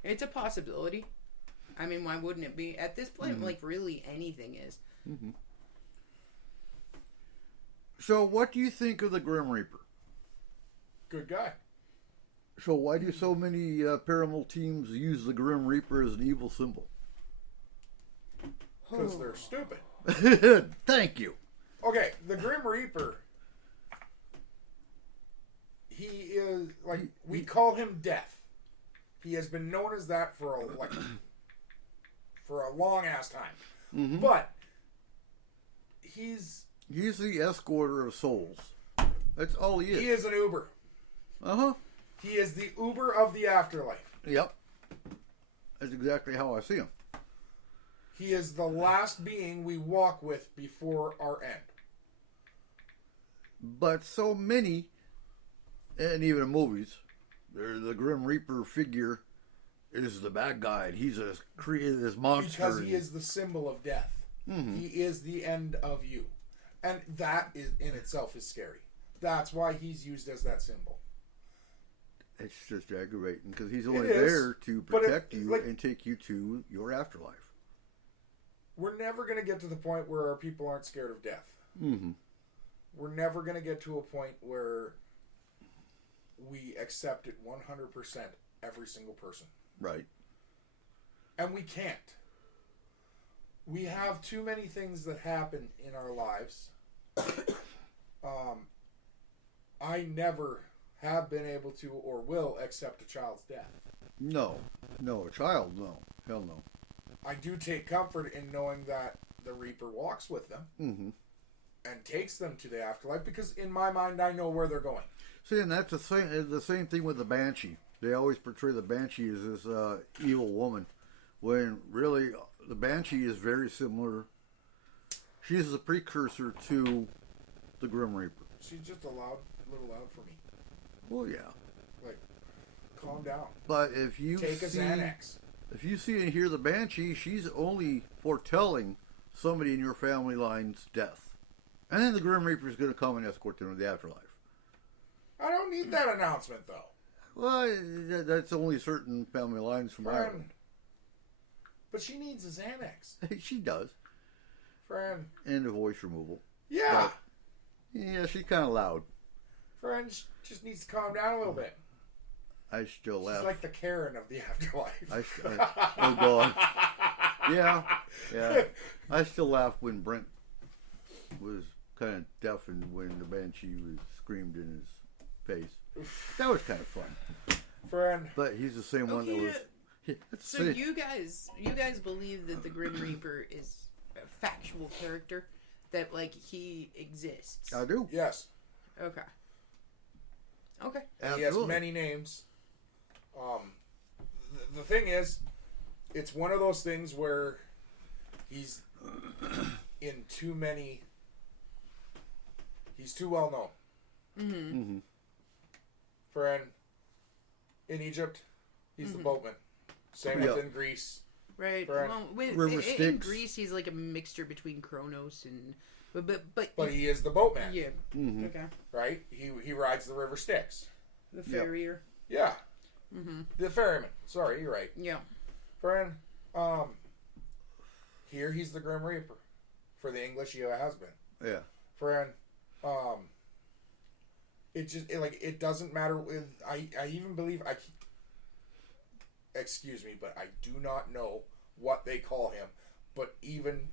It's a possibility. I mean, why wouldn't it be? At this point, like, really anything is. So what do you think of the Grim Reaper? Good guy. So why do so many paranormal teams use the Grim Reaper as an evil symbol? Because they're stupid. Thank you. Okay, the Grim Reaper. He is like we call him Death. He has been known as that for a long ass time. But he's He's the escorter of souls. That's all he is. he is an Uber. Uh-huh. He is the Uber of the afterlife. Yep. That's exactly how I see him. He is the last being we walk with before our end. But so many, and even in movies, the Grim Reaper figure is the bad guy. And he's this monster. Because he is the symbol of death. He is the end of you. And that is in itself is scary. That's why he's used as that symbol. It's just aggravating because he's only It is, there to but protect it- you like- and take you to your afterlife. We're never going to get to the point where our people aren't scared of death. Mm-hmm. We're never going to get to a point where we accept it 100% every single person. Right. And we can't. We have too many things that happen in our lives. I never have been able to or will accept a child's death. No. No, a child, no. Hell no. I do take comfort in knowing that the Reaper walks with them Mm-hmm. and takes them to the afterlife because in my mind I know where they're going. See, and that's the same thing with the Banshee. They always portray the Banshee as this evil woman, when really the Banshee is very similar. She is a precursor to the Grim Reaper. She's just a little loud for me. Well, yeah. Like, calm down. But if you Take a see, Xanax. if you see and hear the Banshee, she's only foretelling somebody in your family line's death. And then the Grim Reaper is going to come and escort them to the afterlife. I don't need that announcement though. Well, that's only certain family lines from Friend. Ireland. But she needs a Xanax. She does. Friend. And the voice removal. Yeah. But, yeah, she's kind of loud. Friend just needs to calm down a little bit. I still She's laugh. like the Karen of the afterlife. Oh, God. Yeah. I still laugh when Brent was kind of deafened when the Banshee was screamed in his face. That was kind of fun. Friend. But he's the same one that Okay, was. So you guys believe that the Grim Reaper is a factual character, that like he exists? I do. Yes. Okay. Okay. He has many names. The thing is, it's one of those things where he's in too many. He's too well known. Mm-hmm. Friend, in Egypt, he's the boatman. Same Yeah. within Greece. Right. Correct. Well, River in Styx. Greece, he's like a mixture between Kronos and But he is the boatman, yeah. Mm-hmm. Okay. right? He rides the river Styx. The farrier. Yeah. The ferryman. Sorry, you're right. Yeah. Friend, here he's the Grim Reaper. For the English, he has been. Yeah. Friend, it doesn't matter with, I even believe, excuse me, but I do not know what they call him, but even,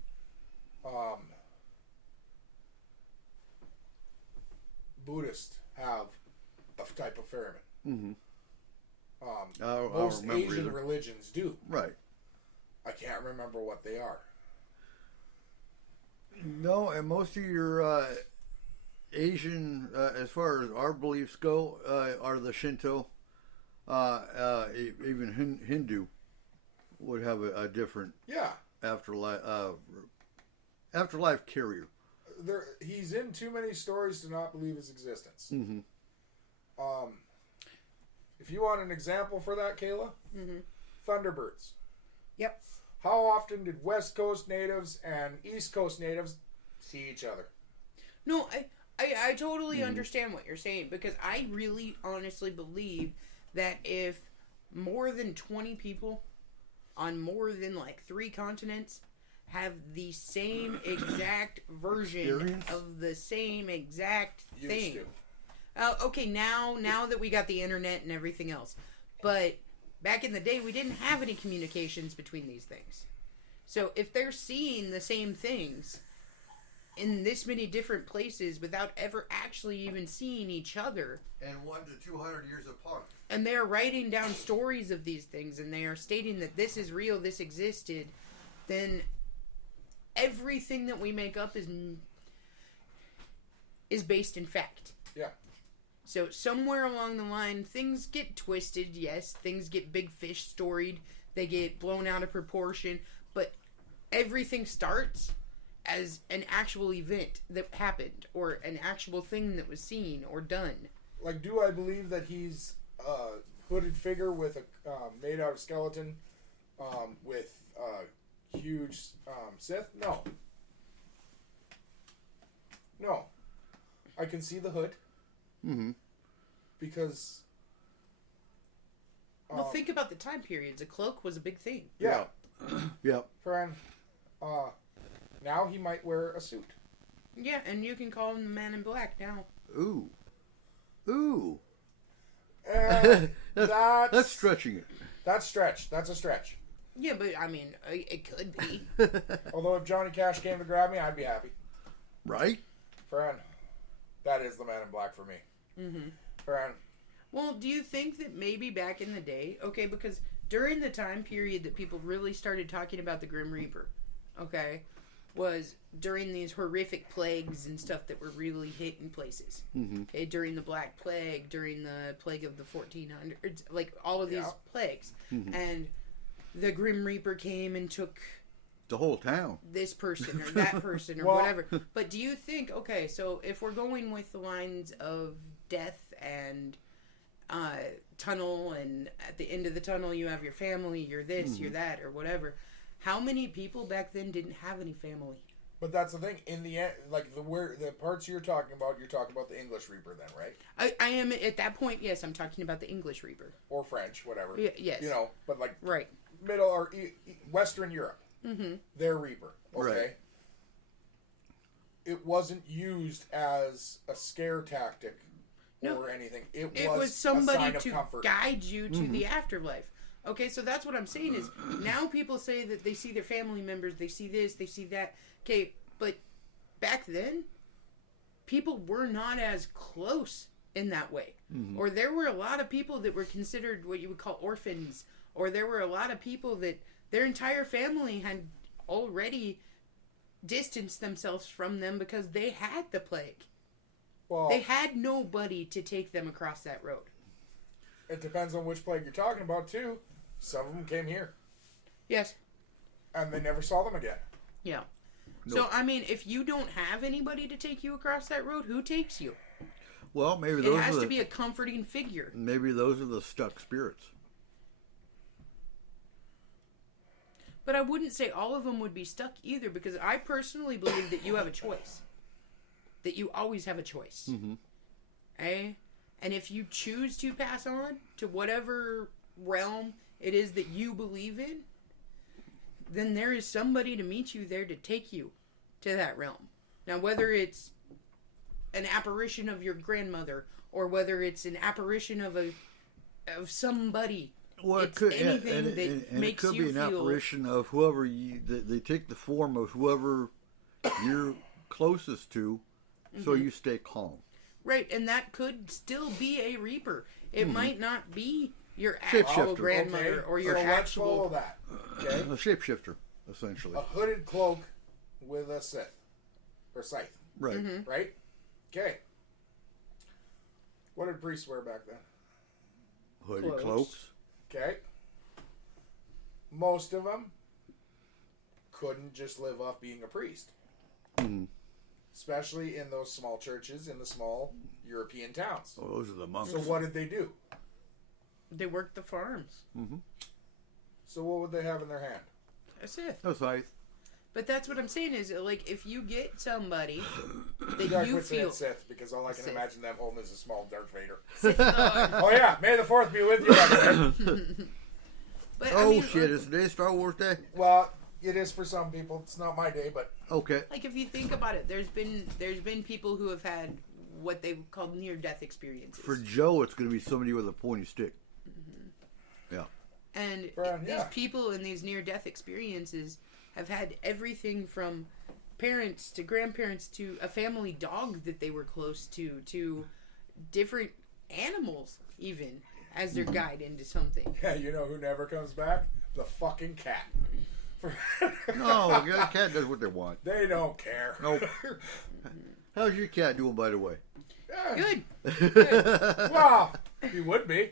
Buddhists have a type of ferryman. Mm-hmm. Most remember Asian either. religions do. Right. I can't remember what they are. No, and most of your Asian, as far as our beliefs go, are the Shinto. Even Hindu would have a different Yeah. afterlife carrier. He's in too many stories to not believe his existence. Mm-hmm. If you want an example for that, Kayla, Thunderbirds. Yep. How often did West Coast natives and East Coast natives see each other? No, I totally understand what you're saying, because I really honestly believe that if more than 20 people on more than like 3 continents have the same exact version Experience? of the same exact Used thing. to. Okay, now that we got the internet and everything else. But back in the day, we didn't have any communications between these things. So if they're seeing the same things in this many different places without ever actually even seeing each other, And 1 to 200 years apart. and they're writing down stories of these things, and they are stating that this is real, this existed, then everything that we make up is based in fact. Yeah. So somewhere along the line, things get twisted. Yes, things get big fish storied. They get blown out of proportion. But everything starts as an actual event that happened, or an actual thing that was seen or done. Like, do I believe that he's a hooded figure with a made out of skeleton with huge Sith? No. No. I can see the hood. Mm-hmm. Because... Well, think about the time periods. A cloak was a big thing. Yeah. Yep. Friend, now he might wear a suit. Yeah, and you can call him the Man in Black now. Ooh. Ooh. That's stretching it. That's stretch. That's a stretch. Yeah, but I mean, it could be. Although if Johnny Cash came to grab me, I'd be happy. Right? Friend, that is the Man in Black for me. Mm-hmm. Friend. Well, do you think that maybe back in the day, okay, because during the time period that people really started talking about the Grim Reaper, okay, was during these horrific plagues and stuff that were really hitting places. Mm-hmm. Okay, during the Black Plague, during the plague of the 1400s, like all of these plagues. Mm-hmm. And the Grim Reaper came and took The whole town. this person or that person or Well- whatever. But do you think, okay, so if we're going with the lines of death and tunnel, and at the end of the tunnel you have your family, you're this, you're that, or whatever, how many people back then didn't have any family? But that's the thing. In the end, like the parts you're talking about the English Reaper then, right? I am at that point, yes, I'm talking about the English Reaper. Or French, whatever. Yes. You know, but like Right. middle or Western Europe, their Reaper. Okay. Right. It wasn't used as a scare tactic No. or anything. It It was was a somebody sign of to comfort. guide you to the afterlife. Okay, so that's what I'm saying is now people say that they see their family members, they see this, they see that. Okay, but back then, people were not as close in that way. Or there were a lot of people that were considered what you would call orphans. Or there were a lot of people that their entire family had already distanced themselves from them because they had the plague. Well, They had nobody to take them across that road. it depends on which plague you're talking about too. Some of them came here Yes. and they never saw them again. Yeah. No. So, I mean, if you don't have anybody to take you across that road, who takes you? Well, maybe It those has are to the, be a comforting figure. maybe those are the stuck spirits. But I wouldn't say all of them would be stuck either, because I personally believe that you have a choice. That you always have a choice. Mm-hmm. Eh? And if you choose to pass on to whatever realm it is that you believe in, then there is somebody to meet you there to take you to that realm. Now, whether it's an apparition of your grandmother, or whether it's an apparition of somebody, Well, it's anything that it makes could you be an feel. apparition of whoever they take the form of whoever you're closest to, so you stay calm. Right, and that could still be a reaper. It might not be your Shapeshifter. actual grandmother or your so let's follow actual. that. Okay. A shapeshifter, essentially. A hooded cloak with a Sith. or scythe, Right. right? Okay. What did priests wear back then? Hooded Cloaks. cloaks. Okay. Most of them couldn't just live off being a priest. Especially in those small churches in the small European towns. Oh, those are the monks. So what did they do? They worked the farms. So what would they have in their hand? That's it. No scythe. But that's what I'm saying is, like, if you get somebody Yeah, that you quit saying feel... Sith, because all I can Sith. imagine them holding is a small Darth Vader. Sith Lord. Oh yeah, May the 4th be with you. everyone. But, Oh I mean, shit! Is today Star Wars Day? Well, it is for some people. It's not my day, but Okay. like if you think about it, there's been people who have had what they called near-death experiences. For Joe, it's going to be somebody with a pointy stick. Yeah. And Brian, these yeah. people in these near-death experiences have had everything from parents to grandparents to a family dog that they were close to different animals even as their guide into something. yeah, you know who never comes back? The fucking cat. No, the cat does what they want. They don't care. Nope. How's your cat doing, by the way? Good. Well, he would be.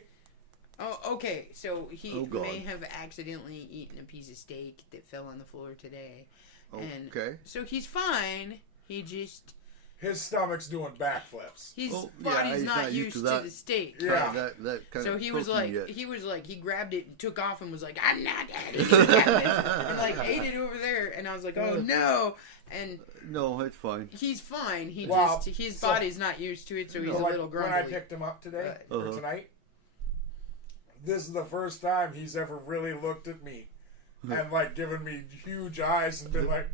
Oh, okay. So he Oh, God. may have accidentally eaten a piece of steak that fell on the floor today. And Okay. so he's fine. He just His stomach's doing backflips. his Oh, yeah, body's he's not used to that. the steak. Yeah. That kind So of he was like, yet. he grabbed it and took off and was like, I'm not eating that. And like ate it over there. And I was like, oh no. And No, it's fine. he's fine. He Wow. just, his So- body's not used to it. So he's So, a like, little when I grumbly. picked him up today, Uh-huh. or tonight, this is the first time he's ever really looked at me and like given me huge eyes and been like,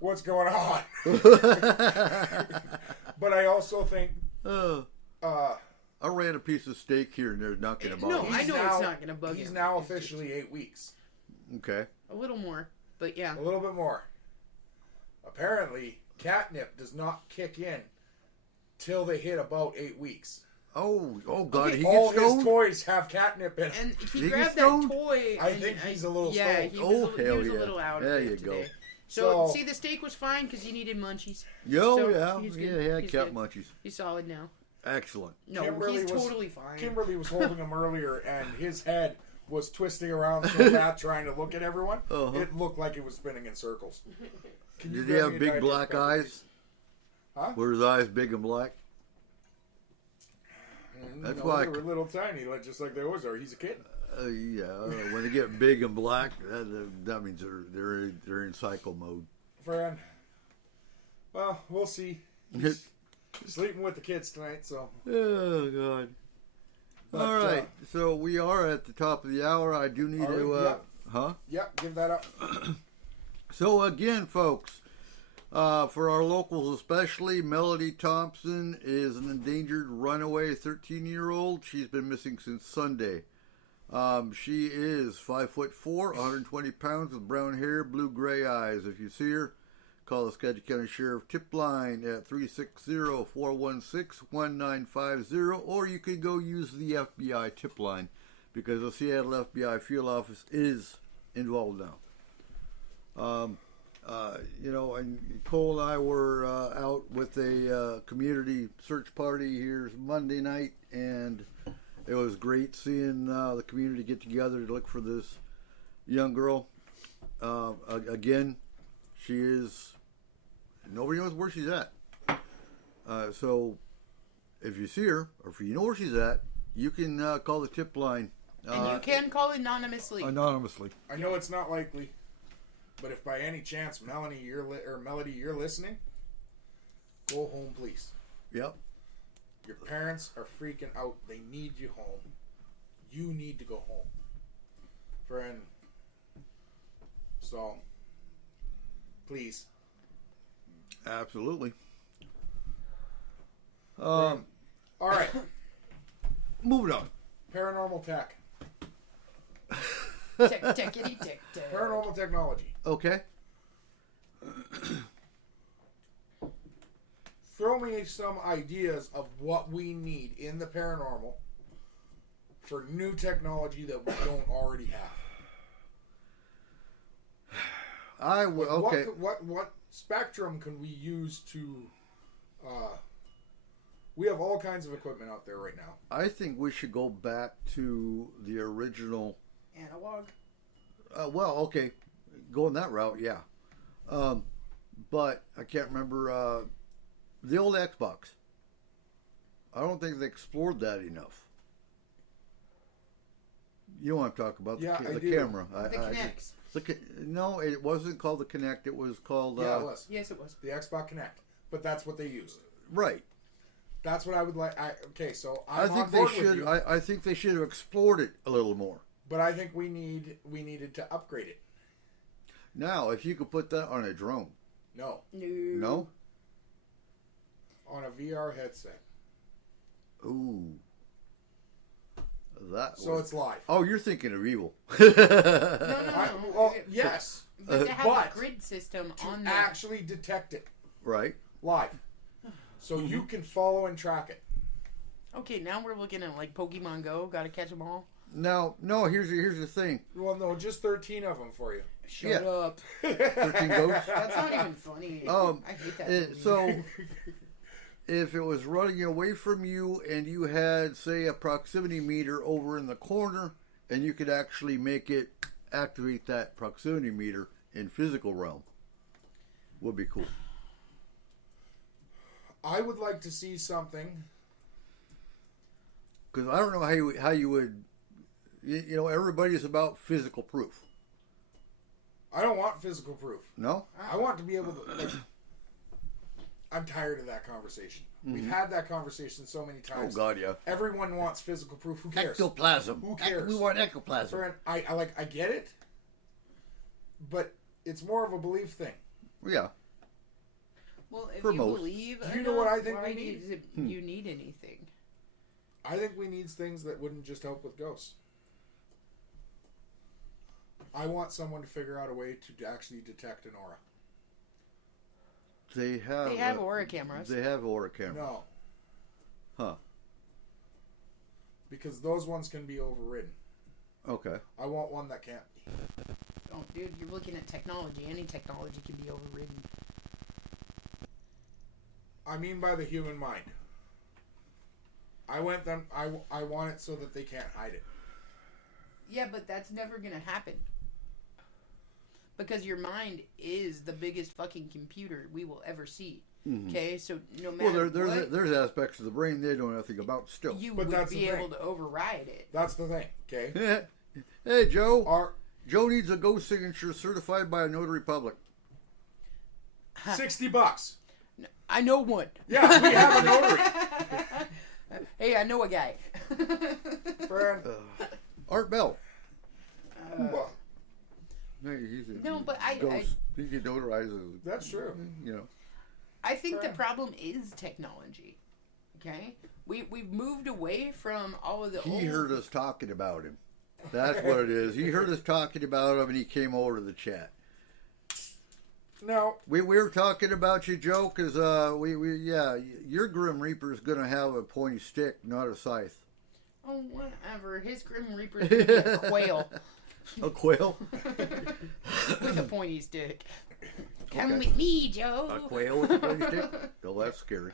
what's going on? But I also think I ran a piece of steak here and there's not going to bother No, me. I he's know now- it's not going to bug he's him. now It's just officially 8 weeks. Okay. a little more. But yeah. A little bit more. Apparently, catnip does not kick in till they hit about 8 weeks. Oh God, Okay. he All gets his stoned? toys have catnip in it. And he He grabbed gets that stoned? toy. I and think he's a little yeah, stoned. he Oh, was, he hell was a yeah. little out There of you it go. today. So, So- see, the steak was fine because he needed munchies. Yo, So, yeah. he's Yeah, good. he had He's cat good. munchies. He's solid now. Excellent. No, Kimberly he's was- totally fine. Kimberly was holding him earlier, and his head was twisting around so fast trying to look at everyone. Uh-huh. It looked like it was spinning in circles. Can you Did he grab have me a big Diet black Pepper, eyes? please? Huh? Were his eyes big and black? That's no, why I they were little tiny, like just like they always are. He's a kid. Yeah, when they get big and black, that means they're in cycle mode. Friend. Well, we'll see. He's sleeping with the kids tonight, so. Oh God! But, All right, so we are at the top of the hour. I do need Are we? to, Yeah. huh? Yep, give that up. So again, folks, for our locals especially, Melody Thompson is an endangered runaway 13-year-old. She's been missing since Sunday. She is 5'4", 120 pounds, with brown hair, blue-gray eyes. If you see her, call the Skagit County Sheriff tip line at 360-416-1950, or you could go use the FBI tip line because the Seattle FBI field office is involved now. And Cole and I were out with a community search party here Monday night, and it was great seeing the community get together to look for this young girl. Again, nobody knows where she's at. So if you see her, or if you know where she's at, you can call the tip line. And you can call anonymously. Anonymously. I know it's not likely, but if by any chance, Melody, you're listening, go home, please. Yep. Your parents are freaking out. They need you home. You need to go home, friend. So, please. Absolutely. All right. Moving on. Paranormal tech. Tickety tick tick. Paranormal technology. Okay. Throw me some ideas of what we need in the paranormal for new technology that we don't already have. I will. Okay. What spectrum can we use to? We have all kinds of equipment out there right now. I think we should go back to the original. Analog. Well, okay, going that route, yeah. But I can't remember the old Xbox. I don't think they explored that enough. You know what I'm talking about? Yeah, the I do. camera. The Kinects. No, it wasn't called the Kinect. It was called. Yeah, it was. Yes, it was. The Xbox Connect. But that's what they used. Right. That's what I would like. Okay, so I I'm think on they board should. with you. I think they should have explored it a little more. But I think we needed to upgrade it. Now, if you could put that on a drone, No, no. on a VR headset. Ooh, that. So it's live. Oh, you're thinking of evil. No. Well, yes, But to have but a grid system to on there. actually detect it Right. live, so you can follow and track it. Okay, now we're looking at like Pokemon Go. Gotta catch them all. Now, no. Here's the thing. Well, no, just 13 of them for you. Shut Yeah. up. 13 ghosts. That's not even funny. I hate that. movie. So, if it was running away from you and you had, say, a proximity meter over in the corner, and you could actually make it activate that proximity meter in physical realm, would be cool. I would like to see something. Because I don't know how you would, you know, everybody's about physical proof. I don't want physical proof. No? I want to be able to. Like, I'm tired of that conversation. We've had that conversation so many Oh times. God, yeah. Everyone wants physical proof. Who cares? Ectoplasm. Who cares? We want ectoplasm. Friend, I get it, but it's more of a belief thing. Yeah. well, if for you most. believe, Do you know what I think why we need? does you need anything? I think we need things that wouldn't just help with ghosts. I want someone to figure out a way to actually detect an aura. They have aura cameras. They have aura cameras. No, Huh. because those ones can be overridden. Okay. I want one that can't be. Oh, dude, you're looking at technology. Any technology can be overridden. I mean by the human mind. I want it so that they can't hide it. Yeah, but that's never gonna happen. Because your mind is the biggest fucking computer we will ever see. Okay, so no matter Well, what, there's aspects of the brain they know nothing about still. you But would that's be the thing. able to override it. That's the thing. Okay. Hey, Joe. Our Joe needs a ghost signature certified by a notary public. $60. I know one. Yeah, we have a notary. Hey, I know a guy. Friend. Art Bell. Well, Hey, he's a No, but I- ghost. He can notarize it. that's true. You know. I think the problem is technology. Okay, we've moved away from all of the. He old... heard us talking about him. That's what it is. He heard us talking about him, and he came over to the chat. No, We were talking about you, Joe, because your Grim Reaper is going to have a pointy stick, not a scythe. Oh, whatever. His Grim Reaper's gonna be a quail A quail? with a pointy stick. Come Okay. with me, Joe. A quail with a pointy stick? Oh, that's scary.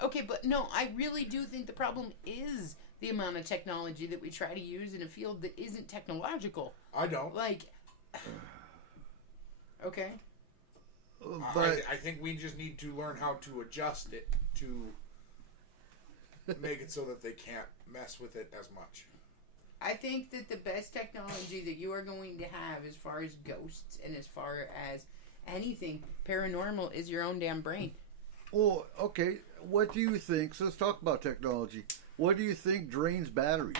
Okay, but no, I really do think the problem is the amount of technology that we try to use in a field that isn't technological. I don't. Like, okay. But I think we just need to learn how to adjust it to make it so that they can't mess with it as much. I think that the best technology that you are going to have as far as ghosts and as far as anything paranormal is your own damn brain. oh, okay. What do you think? So let's talk about technology. What do you think drains batteries?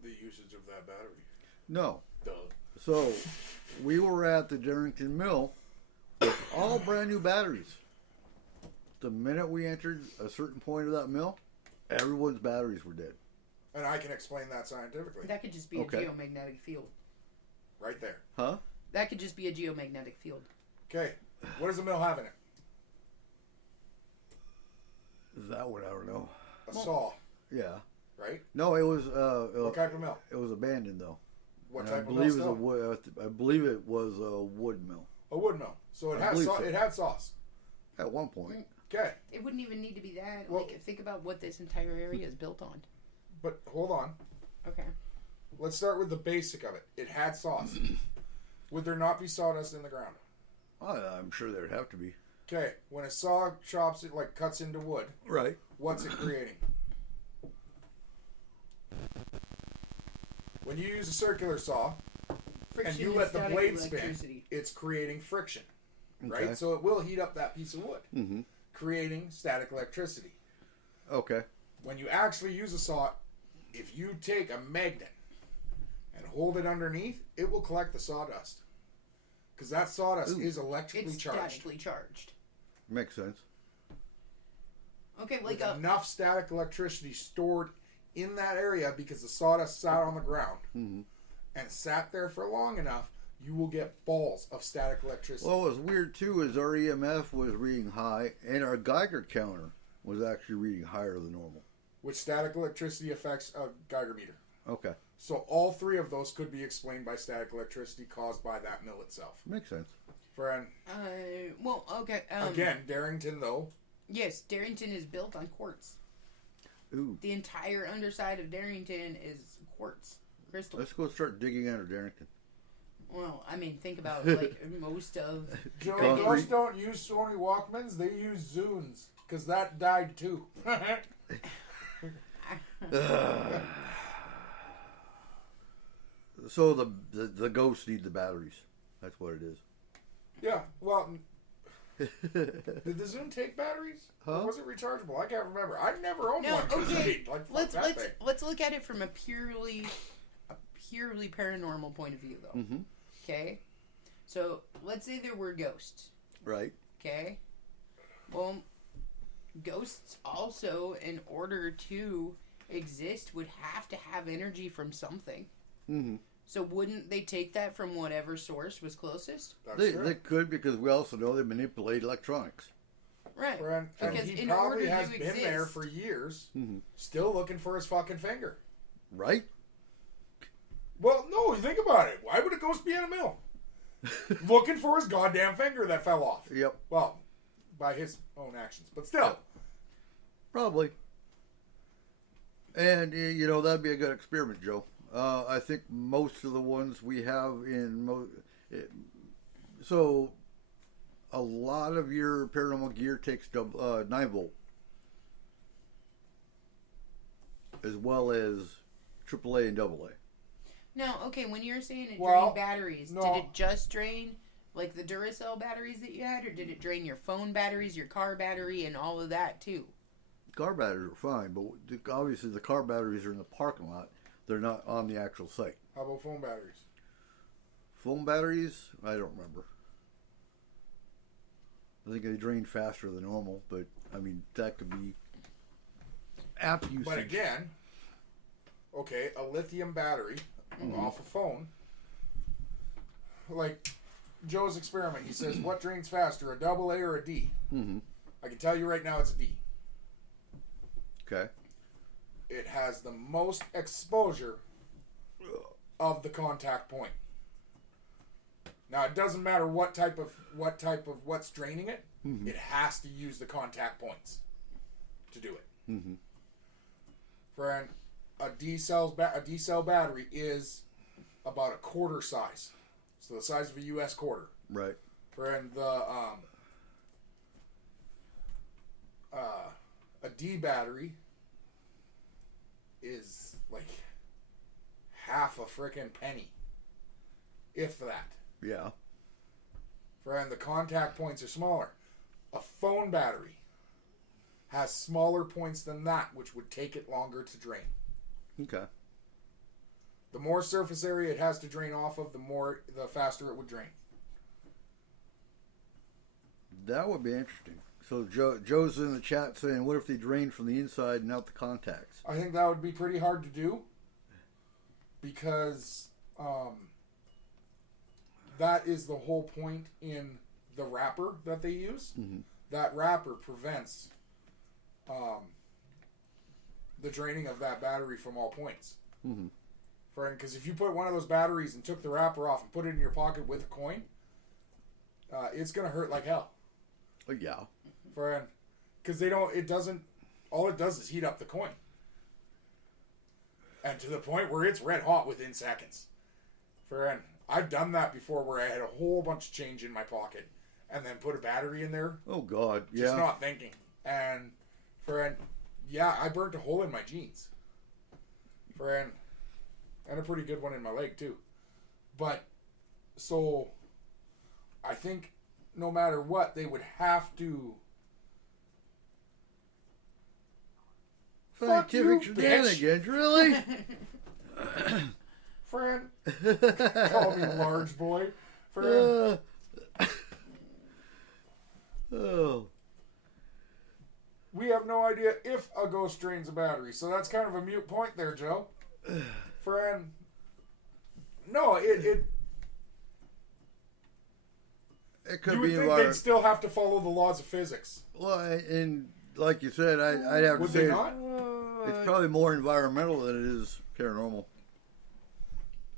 The usage of that battery. No. Duh. So we were at the Darrington Mill with all brand new batteries. The minute we entered a certain point of that mill, everyone's batteries were dead. And I can explain that scientifically. That could just be Okay. a geomagnetic field. Right there. Huh? That could just be a geomagnetic field. Okay. What does the mill have in it? That one I don't know. A saw. Yeah. Right? No, it was What type of mill? it was abandoned though. What And type I of believe mill it was a still? wood. I believe it was a wood mill A wood mill. So it I has believe so. it had sauce. at one point. Okay, It wouldn't even need to be that. Well- Like, think about what this entire area is built on. but hold on. Okay. Let's start with the basic of it. It had sauce. Would there not be sawdust in the ground? I'm sure there'd have to be. Okay, when a saw chops it, like cuts into wood, Right. what's it creating? When you use a circular saw Friction and you and let the static blade spin, electricity. it's creating friction, Okay. right? So it will heat up that piece of wood, Mm-hmm. creating static electricity. Okay. When you actually use a saw, if you take a magnet and hold it underneath, it will collect the sawdust. Because that sawdust Ooh. is electrically It's charged. statically charged. Makes sense. Okay, like With enough static electricity stored in that area because the sawdust sat on the ground Mm-hmm. and sat there for long enough, you will get balls of static electricity. Well, what's weird too is our EMF was reading high, and our Geiger counter was actually reading higher than normal. Which static electricity affects a Geiger meter. Okay. So all three of those could be explained by static electricity caused by that mill itself. Makes sense. Friend, well, okay. again, Darrington though, Yes, Darrington is built on quartz. Ooh. The entire underside of Darrington is quartz crystal. Let's go start digging under Darrington. Well, I mean, think about like most of. Joe, Concrete. those don't use Sony Walkmans, they use Zunes. Because that died too. So the ghosts need the batteries. That's what it is. Yeah, well, did the Zune take batteries? Huh? Or was it rechargeable? I can't remember. I've never owned No, one. 'cause okay. Like, fuck let's that let's thing. let's look at it from a purely paranormal point of view, though. Mm-hmm. Okay, so let's say there were ghosts. Right. Okay, well, ghosts also, in order to exist, would have to have energy from something. Mm-hmm. So wouldn't they take that from whatever source was closest? That's They, true. they could, because we also know they manipulate electronics. Right. And Because he in order probably to has been there exist- for years, Mm-hmm. still looking for his fucking finger. Right? Well, no, think about it. Why would a ghost be in a mill? Looking for his goddamn finger that fell off. Yep. Well, by his own actions. But still. Probably. And, that'd be a good experiment, Joe. I think most of the ones we have in... So, a lot of your paranormal gear takes 9 volt. As well as AAA and AA. No, okay, when you're saying it Well, drained batteries, no. did it just drain like the Duracell batteries that you had, or did it drain your phone batteries, your car battery, and all of that too? Car batteries are fine, but obviously the car batteries are in the parking lot. They're not on the actual site. How about phone batteries? Phone batteries, I don't remember. I think they drain faster than normal, but I mean that could be app usage. But again, okay, a lithium battery off a phone. Like Joe's experiment, he says, what drains faster, a AA or a D? Mm-hmm. I can tell you right now it's a D. Okay. It has the most exposure of the contact point. Now it doesn't matter what type of what's draining it. Mm-hmm. It has to use the contact points to do it. Mm-hmm. Friend, a D cell battery is about a quarter size, so the size of a U.S. quarter. Right. Friend, a D battery is like half a frickin' penny, if that. Yeah. Friend, the contact points are smaller. A phone battery has smaller points than that, which would take it longer to drain. Okay. The more surface area it has to drain off of, the faster it would drain. That would be interesting. So Joe's in the chat saying, what if they drain from the inside and out the contacts? I think that would be pretty hard to do because that is the whole point in the wrapper that they use. Mm-hmm. That wrapper prevents the draining of that battery from all points. Mm-hmm. friend. Because if you put one of those batteries and took the wrapper off and put it in your pocket with a coin, it's gonna hurt like hell, Oh, yeah. friend. Because they don't. It doesn't. All it does is heat up the coin, and to the point where it's red hot within seconds, friend. I've done that before, where I had a whole bunch of change in my pocket, and then put a battery in there, Oh, God. Yeah. just not thinking. And friend, yeah, I burnt a hole in my jeans, friend, and a pretty good one in my leg too. But so, I think no matter what, they would have to. Fuck you, Scientific shenanigans, really? friend. Call me large boy, friend. Oh. We have no idea if a ghost drains a battery, so that's kind of a mute point there, Joe. Friend. No, It could you would be think environment. they'd still have to follow the laws of physics. Well, and like you said, I'd have Would to they say not? it's probably more environmental than it is paranormal.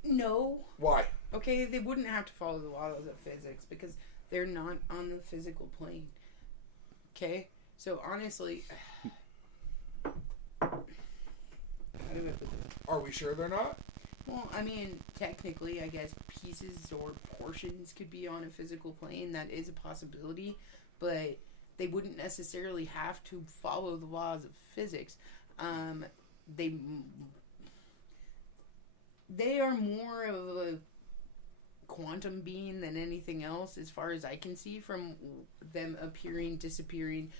No. Why? Okay, they wouldn't have to follow the laws of physics because they're not on the physical plane. Okay? So honestly, how do I put this? Are we sure they're not? Well, I mean, technically, I guess pieces or portions could be on a physical plane. That is a possibility, but they wouldn't necessarily have to follow the laws of physics. They are more of a quantum being than anything else, as far as I can see from them appearing, disappearing,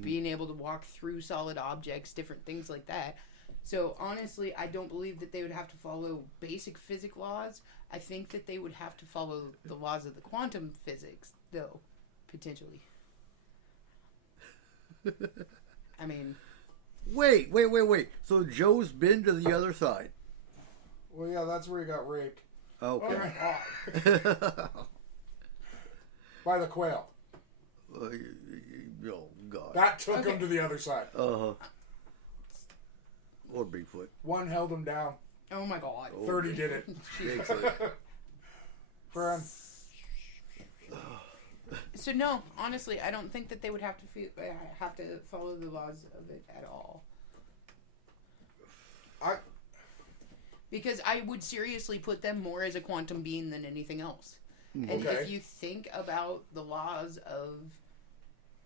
being able to walk through solid objects, different things like that. So honestly, I don't believe that they would have to follow basic physics laws. I think that they would have to follow the laws of the quantum physics, though, potentially. I mean... Wait. So Joe's been to the other side. Well, yeah, that's where he got raped. Okay. By the quail. Oh, God. That took Okay. him to the other side. Uh-huh. Or Bigfoot. One held him down. Oh my god. 30 did it. Bigfoot. Friend. So no, honestly, I don't think that they would have to follow the laws of it at all. Because I would seriously put them more as a quantum being than anything else. And Okay. if you think about the laws of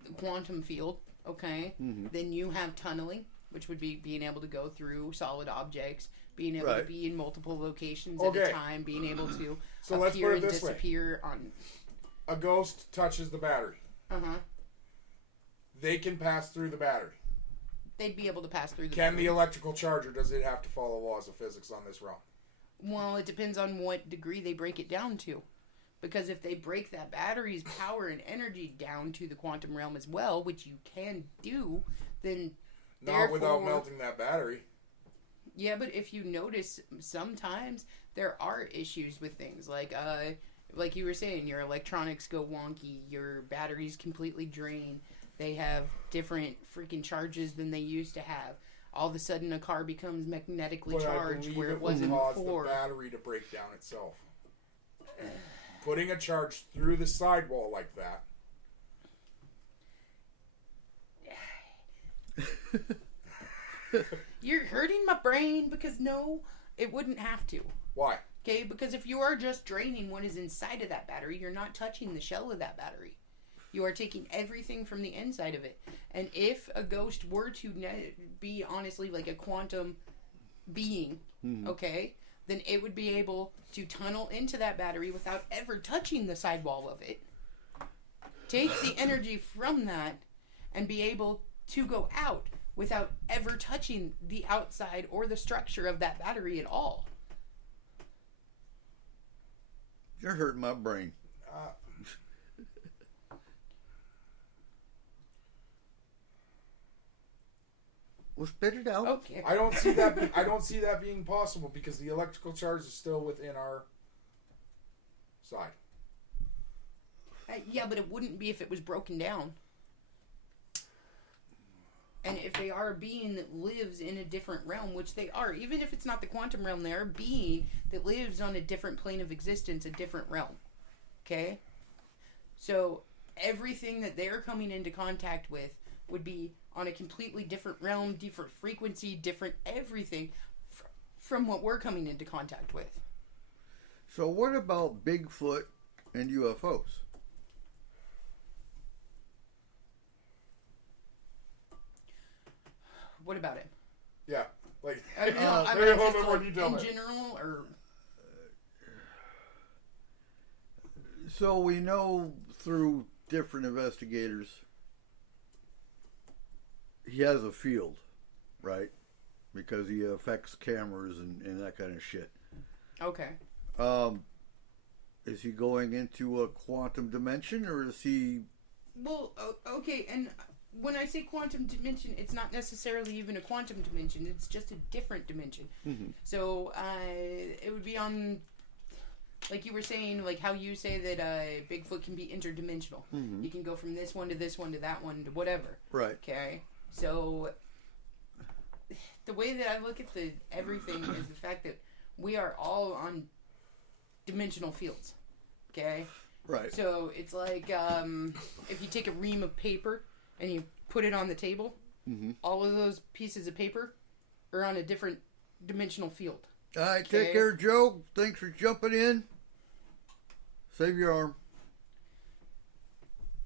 the quantum field, okay, then you have tunneling, which would be being able to go through solid objects, being able to Right. be in multiple locations at a Okay. time, being able to So let's appear put it and this way. disappear on... A ghost touches the battery. Uh-huh. They can pass through the battery. They'd be able to pass through the... Can the electrical charger, does it have to follow laws of physics on this realm? Well, it depends on what degree they break it down to. Because if they break that battery's power and energy down to the quantum realm as well, which you can do, then Not without therefore- melting that battery. Yeah, but if you notice, sometimes there are issues with things like you were saying, your electronics go wonky, your batteries completely drain. They have different freaking charges than they used to have. All of a sudden, a car becomes magnetically But I charged believe where it it would wasn't cause before. the battery to break down itself. Putting a charge through the sidewall like that. You're hurting my brain because no, it wouldn't have to. Why? Okay, because if you are just draining what is inside of that battery, you're not touching the shell of that battery. You are taking everything from the inside of it. And if a ghost were to be honestly like a quantum being, okay, then it would be able to tunnel into that battery without ever touching the sidewall of it. Take the energy from that and be able to go out without ever touching the outside or the structure of that battery at all. You're hurting my brain. Well, spit it out. Okay. I don't see that. I don't see that being possible because the electrical charge is still within our side. Yeah, but it wouldn't be if it was broken down. And if they are a being that lives in a different realm, which they are, even if it's not the quantum realm, they're a being that lives on a different plane of existence, a different realm. Okay? So everything that they're coming into contact with would be on a completely different realm, different frequency, different everything from what we're coming into contact with. So what about Bigfoot and UFOs? What about it? Yeah. Like, I mean, I maybe a mean, little just bit more like detail in there. general, or So we know through different investigators he has a field, right? Because he affects cameras and that kind of shit. okay. Is he going into a quantum dimension, or is he... Well, okay, and when I say quantum dimension, it's not necessarily even a quantum dimension. It's just a different dimension. Mm-hmm. So it would be on, like you were saying, like how you say that Bigfoot can be interdimensional. Mm-hmm. You can go from this one to this one to that one to whatever. Right. Okay, so the way that I look at everything is the fact that we are all on dimensional fields. Okay. Right. So it's like if you take a ream of paper and you put it on the table, Mm-hmm. all of those pieces of paper are on a different dimensional field. All right, Okay. take care, Joe. Thanks for jumping in. Save your arm.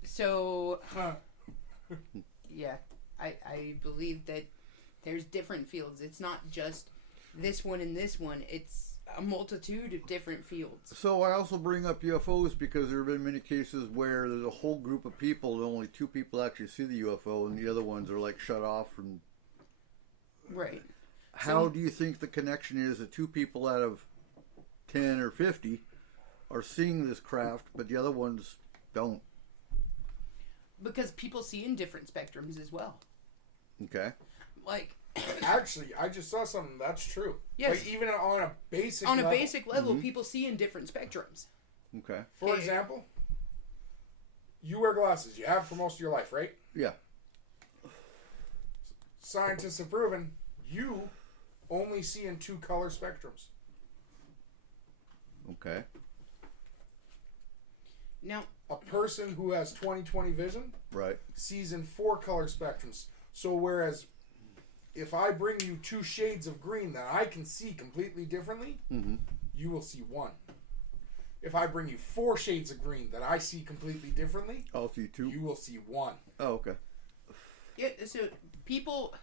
So, Huh. yeah, I believe that there's different fields. It's not just this one and this one. It's a multitude of different fields. So I also bring up UFOs because there have been many cases where there's a whole group of people and only 2 people actually see the UFO and the other ones are like shut off. And Right. how So- do you think the connection is that 2 people out of 10 or 50 are seeing this craft, but the other ones don't? Because people see in different spectrums as well. Okay. Like, Actually, I just saw something that's true. Yes. Like, even on a basic on a level. basic level, people see in different spectrums. Okay. For example, you wear glasses. You have for most of your life, right? Yeah. Scientists have proven you only see in 2 color spectrums. Okay. Now, A person who has 20/20 vision Right. sees in 4 color spectrums. So whereas if I bring you 2 shades of green that I can see completely differently, Mm-hmm. you will see 1. If I bring you 4 shades of green that I see completely differently, I'll see 2. you will see 1. Oh, okay. yeah, so people,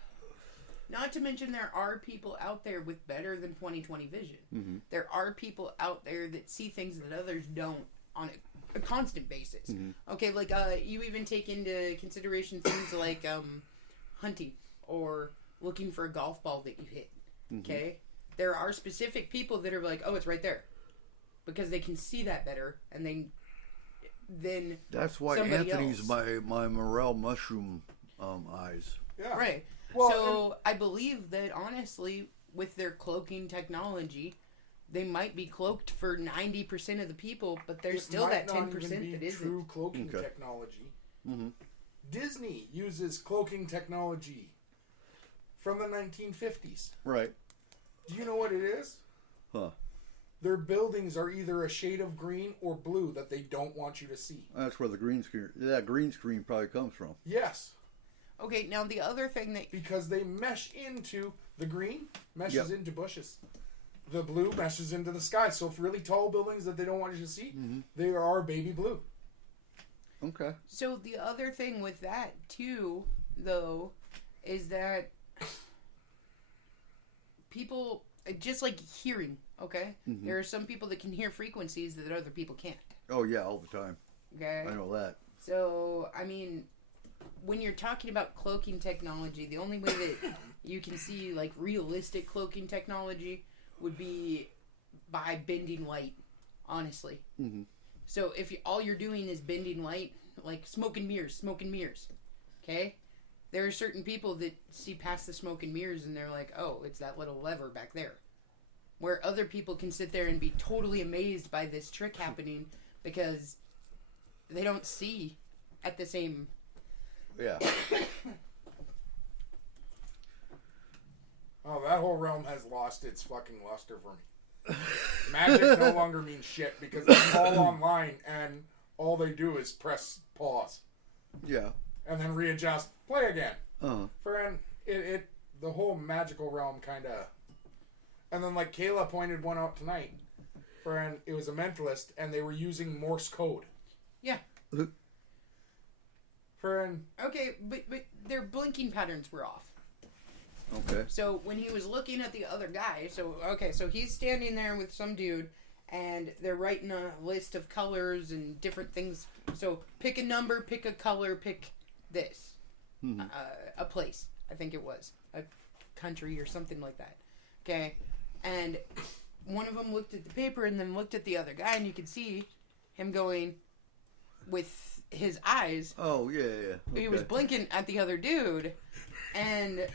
not to mention there are people out there with better than 20/20 vision. Mm-hmm. There are people out there that see things that others don't on a constant basis. Mm-hmm. Okay, like you even take into consideration things like hunting or looking for a golf ball that you hit. Mm-hmm. Okay, there are specific people that are like, oh, it's right there, because they can see that better, and then That's why somebody Anthony's else. my morel mushroom eyes. Yeah. right. Well, So I believe that honestly, with their cloaking technology, they might be cloaked for 90% of the people, but there's it still might that not 10% even be that isn't. true cloaking Okay. technology. Mm-hmm. Disney uses cloaking technology from the 1950s. Right. Do you know what it is? Huh. Their buildings are either a shade of green or blue that they don't want you to see. That's where the green screen probably comes from. Yes, Okay, now the other thing that because they mesh into the green, meshes Yep. into bushes. The blue meshes into the sky. So if really tall buildings that they don't want you to see, they are baby blue. Okay. So the other thing with that too, though, is that people, just like hearing, okay? Mm-hmm. There are some people that can hear frequencies that other people can't, Oh yeah, all the time. okay? I know that. So, I mean, when you're talking about cloaking technology, the only way that you can see, like, realistic cloaking technology would be by bending light, honestly. Mm-hmm. So if all you're doing is bending light, like smoke and mirrors, okay? There are certain people that see past the smoke and mirrors and they're like, oh, it's that little lever back there. Where other people can sit there and be totally amazed by this trick happening because they don't see at the same... Yeah. Oh, that whole realm has lost its fucking luster for me. Magic no longer means shit because it's all online and all they do is press pause. Yeah. And then readjust, play again. Uh-huh. Friend, the whole magical realm kind of... And then like Kayla pointed one out tonight. Friend, it was a mentalist and they were using Morse code. Yeah. Friend. Okay, but their blinking patterns were off. Okay. So when he was looking at the other guy, so he's standing there with some dude, and they're writing a list of colors and different things. So pick a number, pick a color, pick this. A place, I think it was. A country or something like that. Okay? And one of them looked at the paper and then looked at the other guy, and you could see him going with his eyes. Oh, yeah. Okay. He was blinking at the other dude. And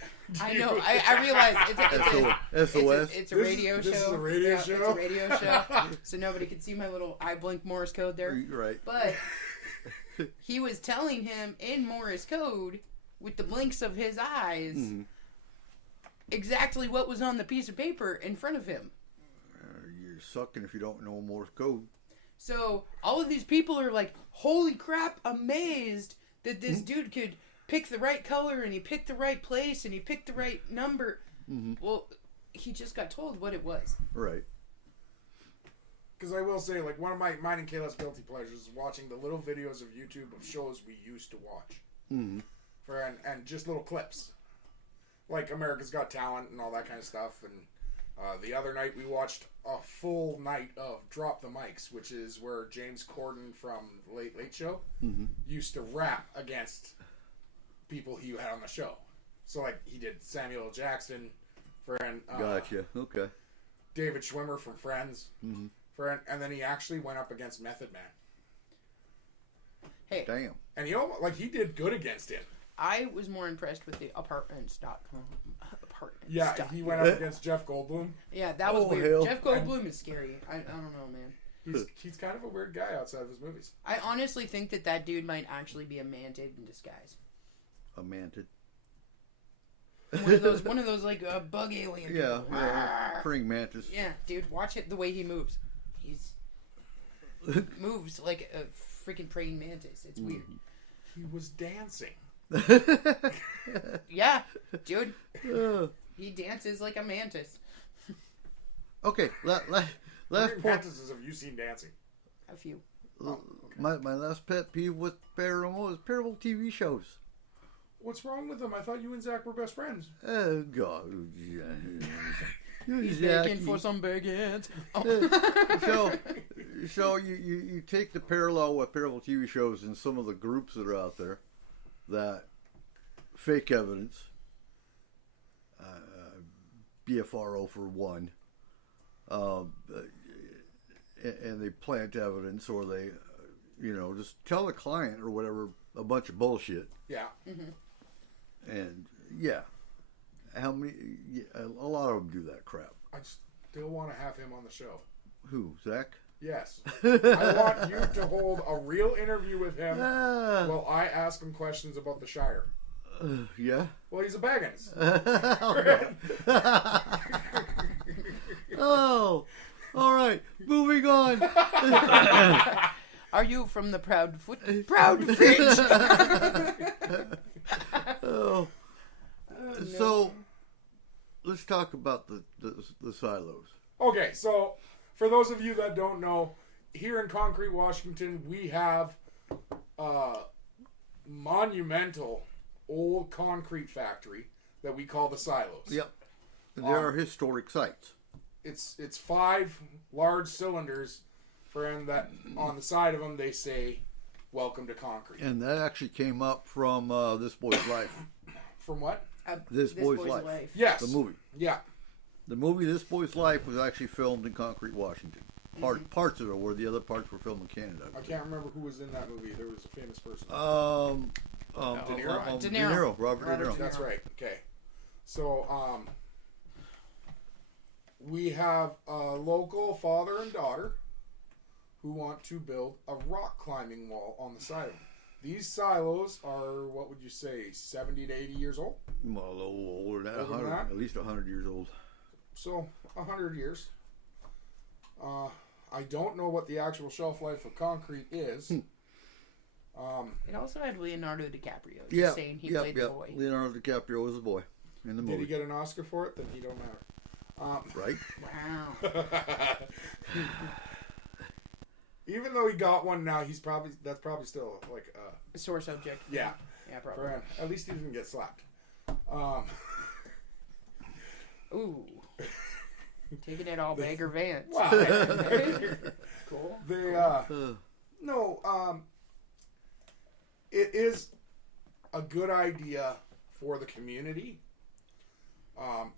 I know, I realize it's a radio show. This is a radio show? It's a radio show. So nobody could see my little eye blink Morse code there. Right. But he was telling him in Morse code, with the blinks of his eyes, exactly what was on the piece of paper in front of him. You're sucking if you don't know Morse code. So all of these people are like, holy crap, amazed that this dude could pick the right color and he picked the right place and he picked the right number. Well, he just got told what it was. Right. Because I will say, like, one of mine and Kayla's guilty pleasures is watching the little videos of YouTube of shows we used to watch. And just little clips. Like America's Got Talent and all that kind of stuff. And the other night we watched a full night of Drop the Mics, which is where James Corden from Late Late Show used to rap against people he had on the show. So, like, he did Samuel L. Jackson, Gotcha. Okay. David Schwimmer from Friends, and then he actually went up against Method Man. Hey, Damn. And he did good against him. I was more impressed with the apartments.com. Yeah, he went up against Jeff Goldblum. Yeah, that was weird. Hell. Jeff Goldblum is scary. I don't know, man. He's kind of a weird guy outside of his movies. I honestly think that dude might actually be a mantid in disguise. A mantid. One of those like bug alien. Yeah. People. Praying mantis. Yeah, dude, watch it the way he moves. He's moves like a freaking praying mantis. It's weird. He was dancing. Yeah, dude. He dances like a mantis. Okay, last point. Mantises have you seen dancing? A few. My last pet peeve with paranormal is paranormal TV shows. What's wrong with them? I thought you and Zach were best friends. Oh God. He's begging for some baguettes. So you take the parallel with paranormal TV shows and some of the groups that are out there that fake evidence, BFRO for one, and they plant evidence, or they, just tell the client or whatever a bunch of bullshit. Yeah. And yeah, how many? A lot of them do that crap. I still want to have him on the show. Who, Zach? Yes. I want you to hold a real interview with him while I ask him questions about the Shire. Yeah. Well, he's a Baggins. Oh, all right. Moving on. Are you from the Proud Finch? Oh. No. So, let's talk about the silos. Okay, so for those of you that don't know, here in Concrete, Washington, we have a monumental old concrete factory that we call the silos. Yep. There are historic sites. It's 5 large cylinders, and that on the side of them they say, "Welcome to Concrete." And that actually came up from This Boy's Life. From what? This Boy's Life. Yes. The movie. Yeah. The movie This Boy's Life was actually filmed in Concrete, Washington. Parts of it were. The other parts were filmed in Canada. I can't remember who was in that movie. There was a famous person. De Niro. Robert De Niro. That's right. Okay. So, we have a local father and daughter who want to build a rock climbing wall on the side of them. These silos are, what would you say, 70 to 80 years old? Well, a little older than that, Older than 100, that? at least 100 years old. So, 100 years. I don't know what the actual shelf life of concrete is. It also had Leonardo DiCaprio. Just Yeah, saying he yeah, played yeah. the boy. Leonardo DiCaprio was the boy in the Did movie, he get an Oscar for it? Then he don't matter. right? Wow. Even though he got one now, that's probably still like A sore subject. yeah. Yeah, probably. For him. At least he didn't get slapped. Ooh. Taking it all Bagger Vance. Wow. Cool. They no, it is a good idea for the community.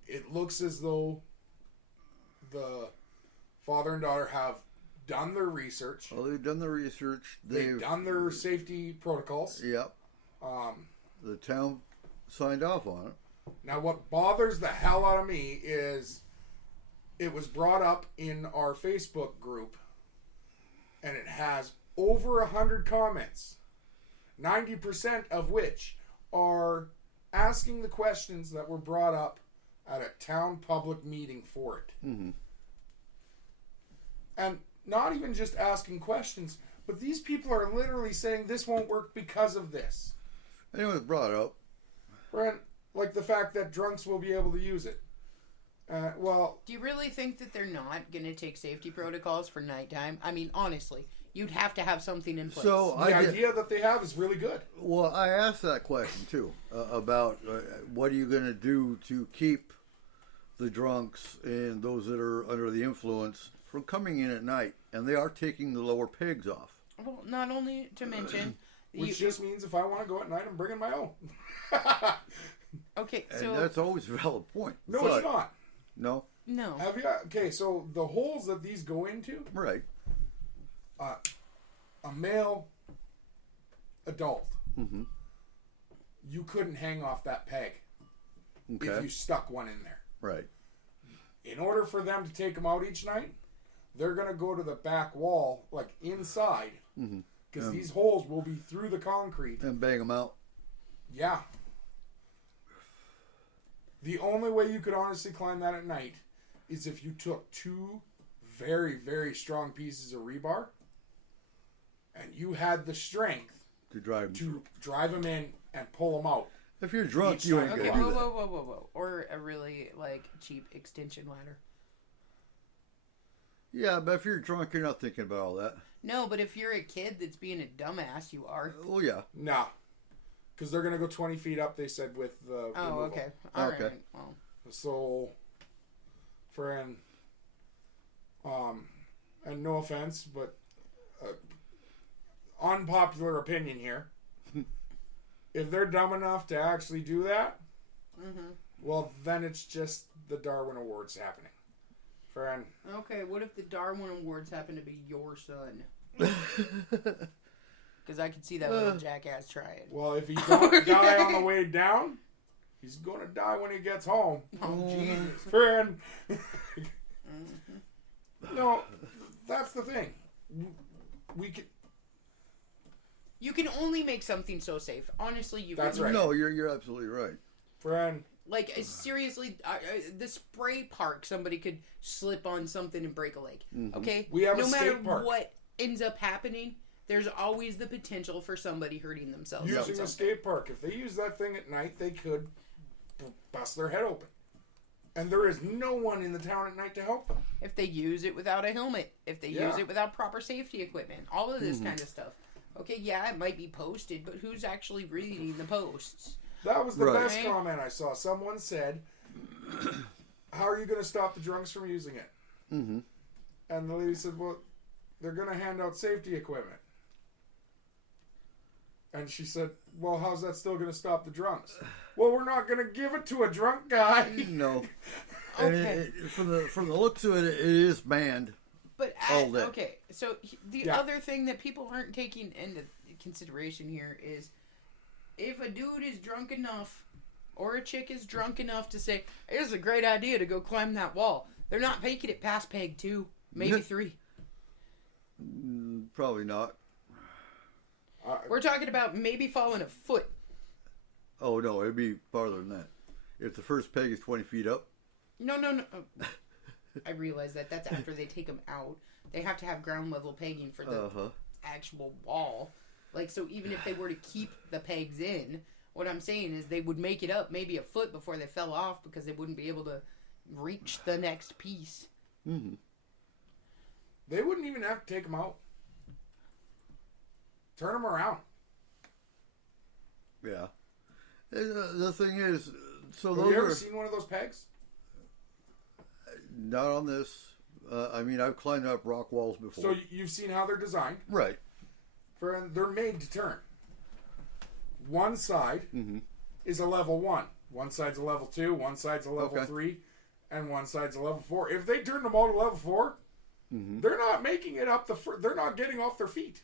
It looks as though the father and daughter have done their research. Well, they've done the research. They've done their safety protocols. Yep. The town signed off on it. Now, what bothers the hell out of me is it was brought up in our Facebook group, and it has over 100 comments, 90% of which are asking the questions that were brought up at a town public meeting for it. Mm-hmm. And not even just asking questions, but these people are literally saying this won't work because of this. And it was brought up. Right? Like the fact that drunks will be able to use it. Well, Do you really think that they're not going to take safety protocols for nighttime? I mean, honestly, you'd have to have something in place. So the idea that they have is really good. Well, I asked that question too about what are you going to do to keep the drunks and those that are under the influence from coming in at night, and they are taking the lower pegs off. Well, not only to mention... Which just means if I want to go at night, I'm bringing my own. Okay, And so... that's always a valid point. No, But- it's not. No? No. Have you? Okay, so the holes that these go into, Right. a male adult, Mm-hmm. you couldn't hang off that peg if Okay. you stuck one in there. Right. In order for them to take them out each night, they're going to go to the back wall, like inside, because these holes will be through the concrete. And bang them out. Yeah. The only way you could honestly climb that at night is if you took two very, very strong pieces of rebar and you had the strength To drive them through. to drive them in and pull them out. If you're drunk, Each you time. ain't Okay, going to whoa, do that. whoa. Or a really, like, cheap extension ladder. Yeah, but if you're drunk, you're not thinking about all that. No, but if you're a kid that's being a dumbass, you are. Oh, yeah. Nah. Because they're going to go 20 feet up, they said, with the Oh, removal. okay. All right. Okay. Well, So, friend, and no offense, but unpopular opinion here. If they're dumb enough to actually do that, well, then it's just the Darwin Awards happening. Friend. okay, what if the Darwin Awards happen to be your son? Because I could see that little jackass trying. Well, if he don't die on the way down, he's going to die when he gets home. Oh, Jesus. Friend. No, that's the thing. We can. You can only make something so safe. Honestly, you That's can. right. No, you're absolutely right. Friend. Like, seriously, the spray park, somebody could slip on something and break a leg. Okay? We have no a matter skate park. what ends up happening, there's always the potential for somebody hurting themselves. on Using a something. skate park. If they use that thing at night, they could bust their head open. And there is no one in the town at night to help them. If they use it without a helmet, if they Yeah. use it without proper safety equipment, all of this kind of stuff. Okay, yeah, it might be posted, but who's actually reading the posts? That was the Right. best comment I saw. Someone said, how are you going to stop the drunks from using it? Mm-hmm. And the lady said, well, they're going to hand out safety equipment. And she said, well, how's that still going to stop the drunks? Well, we're not going to give it to a drunk guy. No. And Okay. from the looks of it, it is banned. But All day. okay, so the Yeah. other thing that people aren't taking into consideration here is if a dude is drunk enough or a chick is drunk enough to say it's a great idea to go climb that wall, they're not making it past peg 2, maybe 3. Probably not. We're talking about maybe falling a foot. Oh no, it'd be farther than that. If the first peg is 20 feet up. No. Oh, I realize that that's after they take them out. They have to have ground level pegging for the actual wall. Like, so even if they were to keep the pegs in, what I'm saying is they would make it up maybe a foot before they fell off because they wouldn't be able to reach the next piece. Mm-hmm. They wouldn't even have to take them out. Turn them around. Yeah. The thing is, so Have those you ever are seen one of those pegs? not on this. I mean, I've climbed up rock walls before. So you've seen how they're designed. Right. They're made to turn. One side is a level 1. One side's a level 2. One side's a level 3. And one side's a level 4. If they turn them all to level 4, they're not making it up they're not getting off their feet.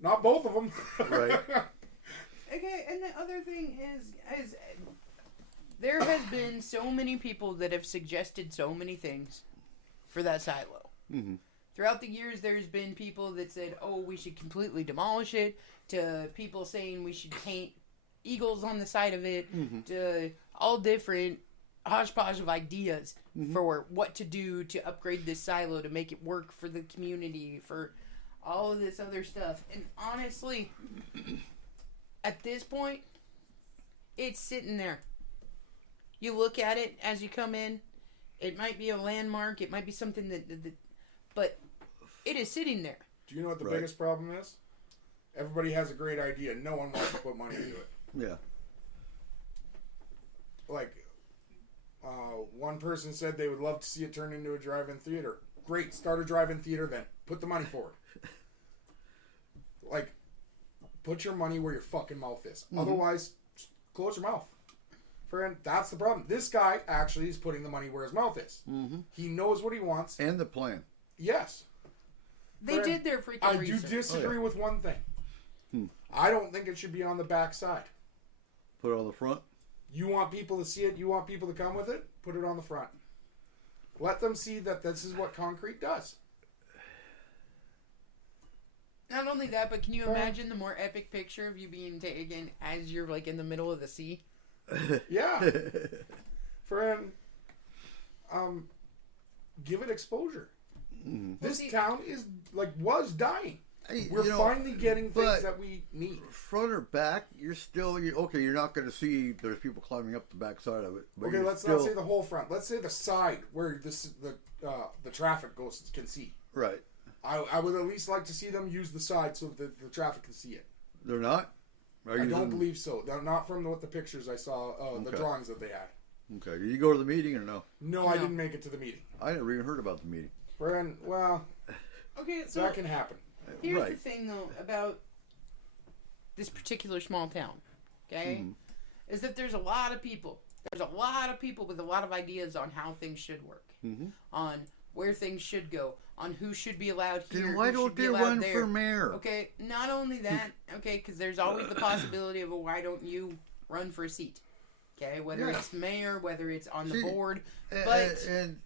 Not both of them. Right. Okay, and the other thing is there has been so many people that have suggested so many things for that silo. Mm-hmm. Throughout the years, there's been people that said, oh, we should completely demolish it, to people saying we should paint eagles on the side of it, to all different hodgepodge of ideas for what to do to upgrade this silo to make it work for the community, for all of this other stuff. And honestly, at this point, it's sitting there. You look at it as you come in. It might be a landmark. It might be something that but it is sitting there. Do you know what the biggest problem is? Everybody has a great idea. No one wants to put money into it. Yeah. Like, one person said they would love to see it turn into a drive-in theater. Great, start a drive-in theater then. Put the money forward. Like, put your money where your fucking mouth is. Otherwise, close your mouth. Friend, that's the problem. This guy actually is putting the money where his mouth is. He knows what he wants. And the plan. Yes. They Friend, did their freaking I research. do disagree with one thing. I don't think it should be on the back side. Put it on the front. You want people to see it, you want people to come with it, put it on the front. Let them see that this is what concrete does. Not only that, but can you imagine the more epic picture of you being taken as you're like in the middle of the sea? Yeah. Friend, give it exposure. This town was dying. We're finally getting things that we need. Front or back, you're not going to see there's people climbing up the back side of it. But Okay, let's not say the whole front. Let's say the side where the traffic can see. Right. I would at least like to see them use the side so that the traffic can see it. They're not? I don't believe so. They're not from the pictures I saw, the drawings that they had. Okay. Did you go to the meeting or no? No, I didn't make it to the meeting. I never even heard about the meeting. Friend, well, Okay, so that can happen. here's the thing, though, about this particular small town, okay? Is that there's a lot of people. There's a lot of people with a lot of ideas on how things should work, on where things should go, on who should be allowed here. Then why who don't should be they allowed run there. for mayor? Okay, not only that, okay, because there's always the possibility of why don't you run for a seat, okay? Whether it's mayor, whether it's on the board, but and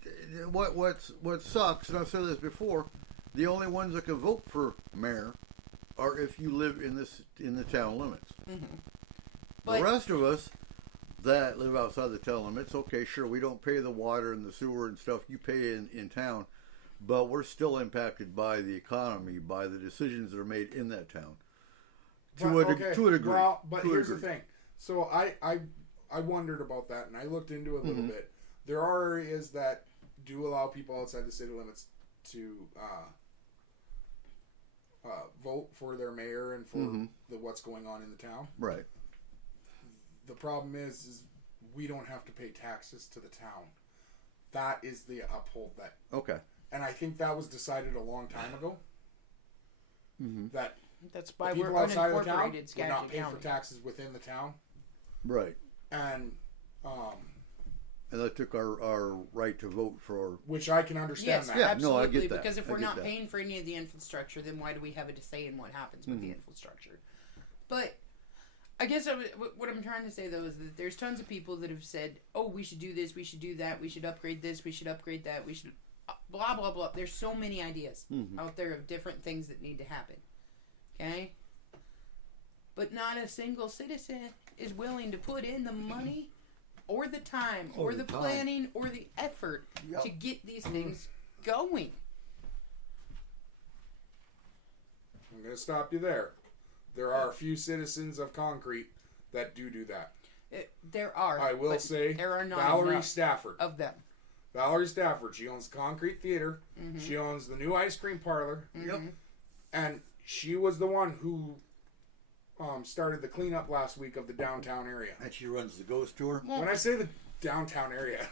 what sucks, and I've said this before, the only ones that can vote for mayor are if you live in the town limits. But the rest of us that live outside the town limits, okay, sure, we don't pay the water and the sewer and stuff you pay in town, but we're still impacted by the economy, by the decisions that are made in that town. To a degree. Well, but here's the thing. So I wondered about that, and I looked into it a little bit. There are areas that do allow people outside the city limits to vote for their mayor and for what's going on in the town. Right. The problem is we don't have to pay taxes to the town. That is the uphold that. Okay. And I think that was decided a long time ago. That that's why the we're people outside of the town unincorporated would not Skagit pay for County. taxes within the town. Right. And that took our right to vote for. which I can understand Yes, that. Yeah, no, I absolutely. get that. Because if I we're get not that. paying for any of the infrastructure, then why do we have a say in what happens with the infrastructure? But I guess what I'm trying to say, though, is that there's tons of people that have said, oh, we should do this, we should do that, we should upgrade this, we should upgrade that, we should blah, blah, blah. There's so many ideas out there of different things that need to happen. Okay? But not a single citizen is willing to put in the money or the time or the planning or the effort to get these things going. I'm going to stop you there. There are a few citizens of Concrete that do that. There are. I will but say there are not Valerie enough Stafford. of them. Valerie Stafford. She owns the Concrete Theater. She owns the new ice cream parlor. Yep. And she was the one who started the cleanup last week of the downtown area. And she runs the ghost tour. Well, When I say the downtown area,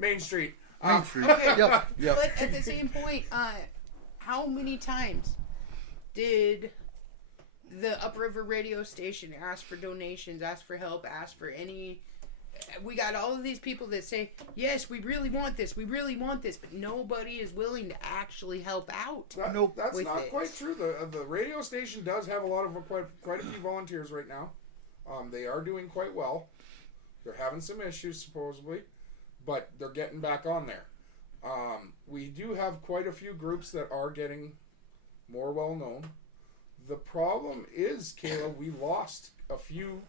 Main Street. Main Street. okay. Yep. Yep. But at the same point, how many times did the Upriver radio station ask for donations, ask for help, ask for any... We got all of these people that say, yes, we really want this, but nobody is willing to actually help out. Nope. That's with not it. quite true. The radio station does have a lot of quite a few volunteers right now. They are doing quite well. They're having some issues supposedly, but they're getting back on there. We do have quite a few groups that are getting more well known. The problem is, Kayla, we lost a few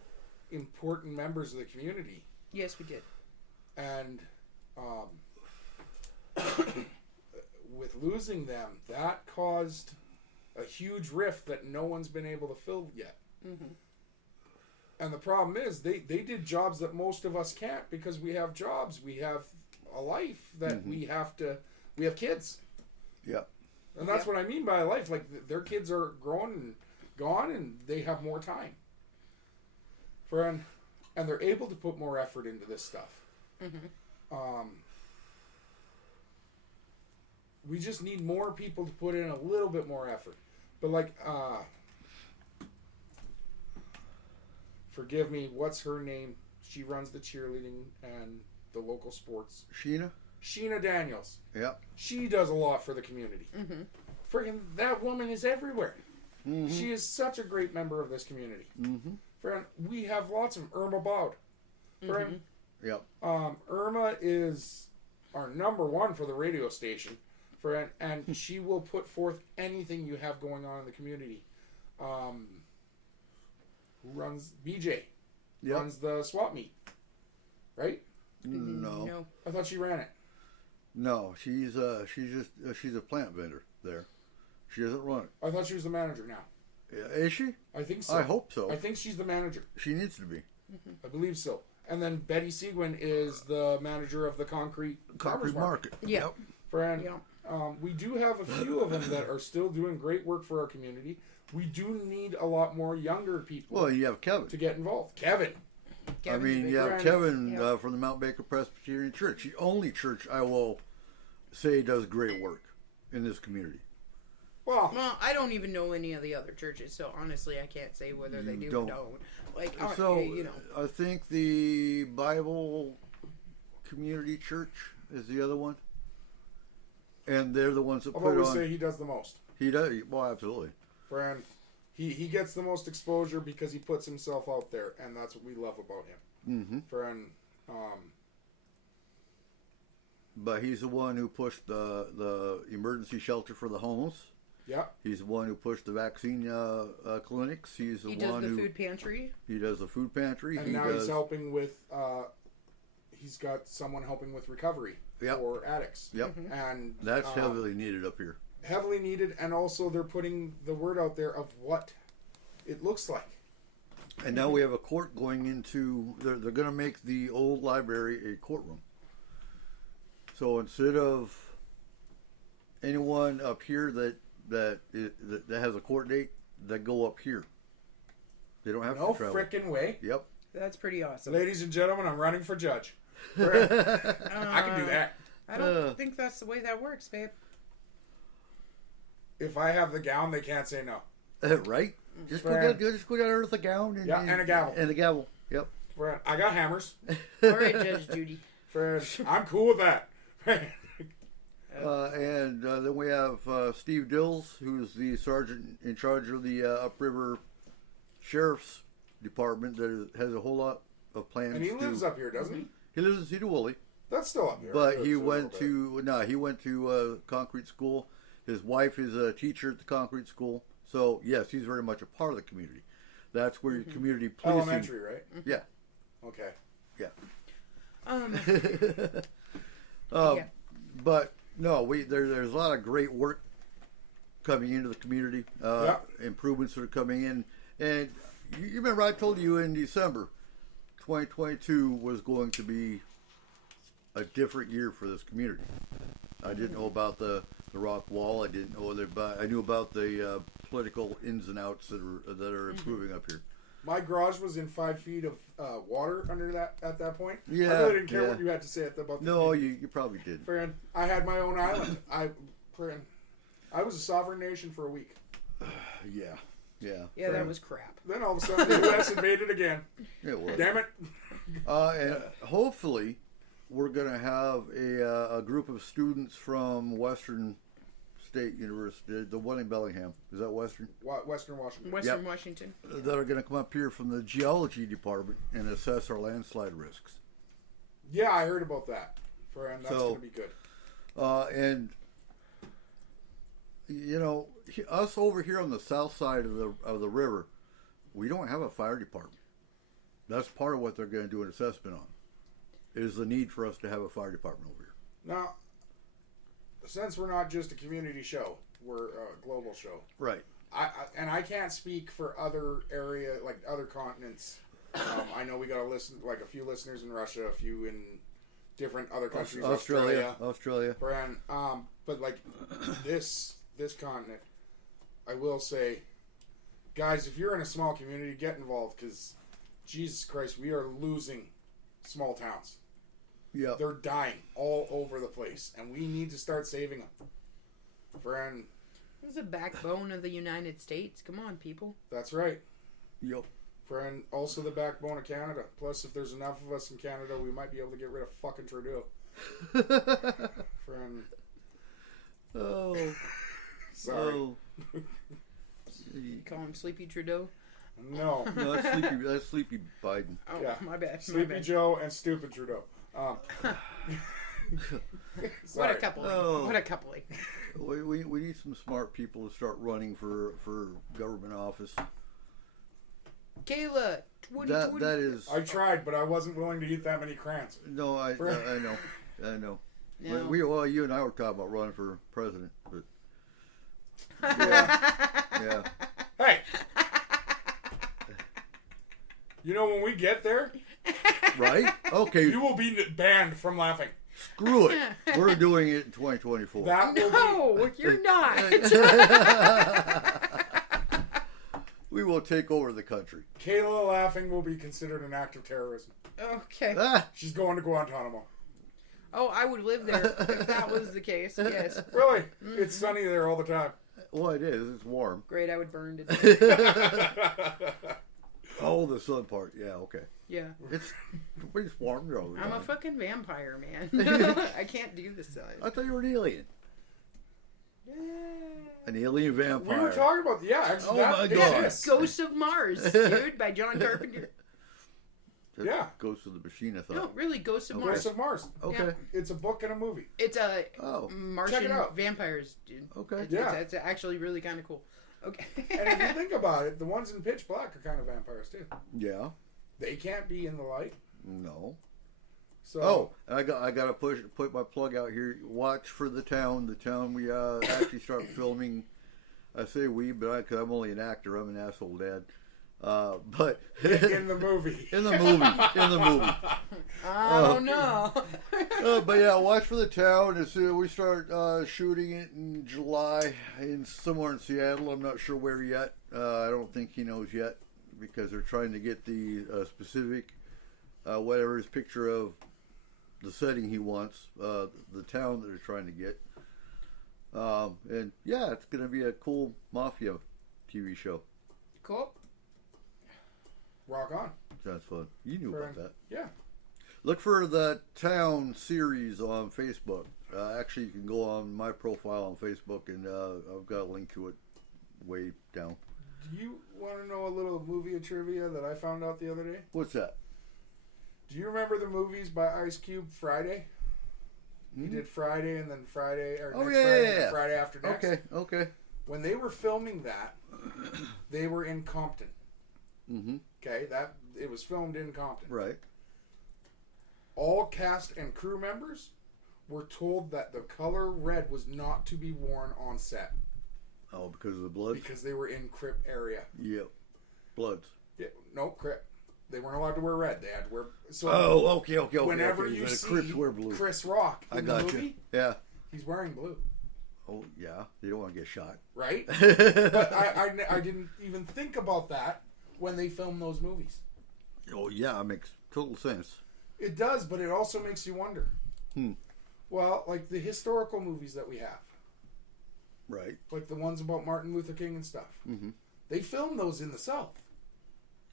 important members of the community. Yes, we did. And with losing them, that caused a huge rift that no one's been able to fill yet. And the problem is, they did jobs that most of us can't because we have jobs, we have a life that we have kids. Yep. And that's what I mean by life. Like, their kids are grown and gone, and they have more time. And they're able to put more effort into this stuff. We just need more people to put in a little bit more effort. But forgive me, what's her name? She runs the cheerleading and the local sports. Sheena Daniels. Yep. She does a lot for the community. Friggin' that woman is everywhere. She is such a great member of this community. Friend, we have lots of Irma Baud. Friend, Yep. Irma is our number one for the radio station. Friend, and she will put forth anything you have going on in the community. Who runs BJ? Yep. Runs the swap meet. Right? No. I thought she ran it. No, she's a plant vendor there. She doesn't run it. I thought she was the manager now. Is she? I think so. I hope so. I think she's the manager. She needs to be. I believe so. And then Betty Seguin is the manager of the Concrete Farmers Market. Yeah. Friend, Yeah. we do have a few of them that are still doing great work for our community. We do need a lot more younger people Well, you have Kevin. to get involved. Kevin. I mean, you have friend. Kevin from the Mount Baker Presbyterian Church. The only church I will say does great work in this community. Well, I don't even know any of the other churches, so honestly, I can't say whether they do or don't. Like, So, you know. I think the Bible Community Church is the other one. And they're the ones that I'll put always on... say he does the most. He does. Well, absolutely. Friend, he gets the most exposure because he puts himself out there, and that's what we love about him. Friend, But he's the one who pushed the emergency shelter for the homeless. yeah. He's the one who pushed the vaccine clinics. He's the He does one the who... food pantry. He does the food pantry. And he now does... he's helping with, he's got someone helping with recovery for addicts. Yep. And That's heavily needed up here. heavily needed, and also they're putting the word out there of what it looks like. And now we have a court going into... They're going to make the old library a courtroom. So instead of anyone up here that has a court date, they go up here. They don't have No to travel. frickin' way. Yep. That's pretty awesome. Ladies and gentlemen, I'm running for judge. I can do that. I don't think that's the way that works, babe. If I have the gown, they can't say no. Right? Just go Friend. down there with a gown and, Yeah, and a gavel. And a gavel. Yep. Friend, I got hammers. All right, Judge Judy. Friend, I'm cool with that. And then we have Steve Dills, who's the sergeant in charge of the Upriver Sheriff's Department that has a whole lot of plans. And he lives up here, doesn't he? He lives in Cedar Woolley. That's still up here. But That's he a went little bit. to concrete school. His wife is a teacher at the concrete school, So yes, he's very much a part of the community. That's where your community policing. Elementary, right? Yeah. Okay. Yeah. But no, there's a lot of great work coming into the community. Improvements that are coming in, and you remember I told you in December, 2022 was going to be a different year for this community. I didn't know about the rock wall. I didn't know I knew about the political ins and outs that are improving up here. My garage was in 5 feet of water under that at that point. Yeah, I really didn't care yeah. what you had to say about the No, community. you probably did. Friend, I had my own island. I was a sovereign nation for a week. Yeah. Yeah, that was crap. Then all of a sudden the U.S. invaded again. It was. Damn it. And hopefully, we're going to have a group of students from Western State University, the one in Bellingham. Is that Western? Western Washington. Western Washington. That are going to come up here from the geology department and assess our landslide risks. Yeah, I heard about that. Friend, that's So- going to be good. And you know, us over here on the south side of the river, we don't have a fire department. That's part of what they're going to do an assessment on. Is the need for us to have a fire department over here. Now, since we're not just a community show, we're a global show. Right. I can't speak for other other continents. I know we got a few listeners in Russia, a few in different other countries, Australia. Brand, but like this continent, I will say, guys, if you're in a small community, get involved because Jesus Christ, we are losing small towns. Yeah. They're dying all over the place, and we need to start saving them. Friend, This is the backbone of the United States. Come on, people. that's right. Yep. Friend, also the backbone of Canada. Plus, if there's enough of us in Canada, we might be able to get rid of fucking Trudeau. Friend, Oh. sorry. Oh. You call him Sleepy Trudeau? No. No, that's Sleepy Biden. Oh, Yeah. my bad. My Sleepy bad. Joe and Stupid Trudeau. What Sorry. a couple. Oh. What a couple. We need some smart people to start running for government office. Kayla, 2020. That is I tried, but I wasn't willing to eat that many crayons. no. I know. No. Well, you and I were talking about running for president, but yeah. Hey! You know, when we get there, Right? Okay. you will be banned from laughing. Screw it. We're doing it in 2024. That will No, you're not. We will take over the country. be... Kayla laughing will be considered an act of terrorism. Okay. Ah, She's going to Guantanamo. Oh, I would live there if that was the case. Yes. Really? It's sunny there all the time. well, it is. It's warm. Great, I would burn to death. Oh, the sun part. Yeah, okay. Yeah. It's warm here all the I'm time. a fucking vampire, man. I can't do the sun. I thought you were an alien. An alien We vampire. were talking about... Yeah, actually, Oh my that God. exists. Ghosts of Mars, dude, by John Carpenter. That's Yeah. Ghost of the Machine, I thought. No, really, Ghosts of Okay. Mars. Ghosts of Mars. Okay. Yeah. It's a book and a movie. It's a Oh. Check Martian it out. vampires, dude. Okay. Yeah. It's actually really kind of cool. Okay. And if you think about it, the ones in Pitch Black are kind of vampires, too. Yeah. They can't be in the light. No. So... Oh, and I got to put my plug out here. Watch for the town. The town we actually start filming. I say we, but because I'm only an actor, I'm an asshole dad. But in the movie. in the movie, I don't know. but yeah, watch for the town. As soon as we start shooting it in July, somewhere in Seattle. I'm not sure where yet. I don't think he knows yet because they're trying to get the specific whatever his picture of the setting he wants, the town that they're trying to get. And yeah, it's going to be a cool mafia TV show. Cool. Rock on. Sounds fun. You knew about that. Yeah. Look for the Town series on Facebook. Actually, you can go on my profile on Facebook, and I've got a link to it way down. Do you want to know a little movie trivia that I found out the other day? What's that? Do you remember the movies by Ice Cube, Friday? He did Friday and then Friday, or Oh, next yeah, Friday, yeah, and yeah. Friday after next. Okay. When they were filming that, They were in Compton. Mm-hmm. Okay, that it was filmed in Compton. Right. All cast and crew members were told that the color red was not to be worn on set Oh, because of the blood? because they were in Crip area. Yep. Bloods. Yeah, no, Crip. They weren't allowed to wear red. They had to wear. So Oh, okay. whenever okay. you The see Crips wear blue. Chris Rock I in the got movie, you. Yeah. he's wearing blue, Oh, yeah. You don't want to get shot. right? But I didn't even think about that when they filmed those movies. Oh, yeah. It makes total sense. It does, but it also makes you wonder. Hmm. Well, like the historical movies that we have, Right. like the ones about Martin Luther King and stuff, Mm-hmm. they filmed those in the South.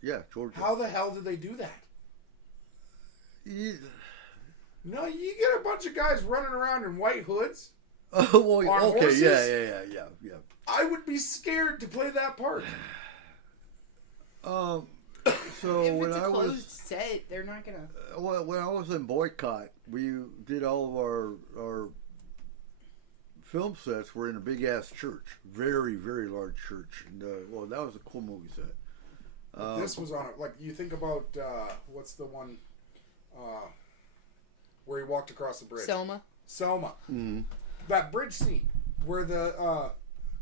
Yeah, Georgia. How the hell did they do that? Yeah. No, you get a bunch of guys running around in white hoods. Oh, well, On okay. horses? Yeah. I would be scared to play that part. So If when it's a I closed was set, they're not gonna. when I was in Boycott, we did all of our film sets were in a big ass church, very very large church, and well, that was a cool movie set. This was on it. Like you think about what's the one where he walked across the bridge? Selma. Selma. Mhm. That bridge scene where the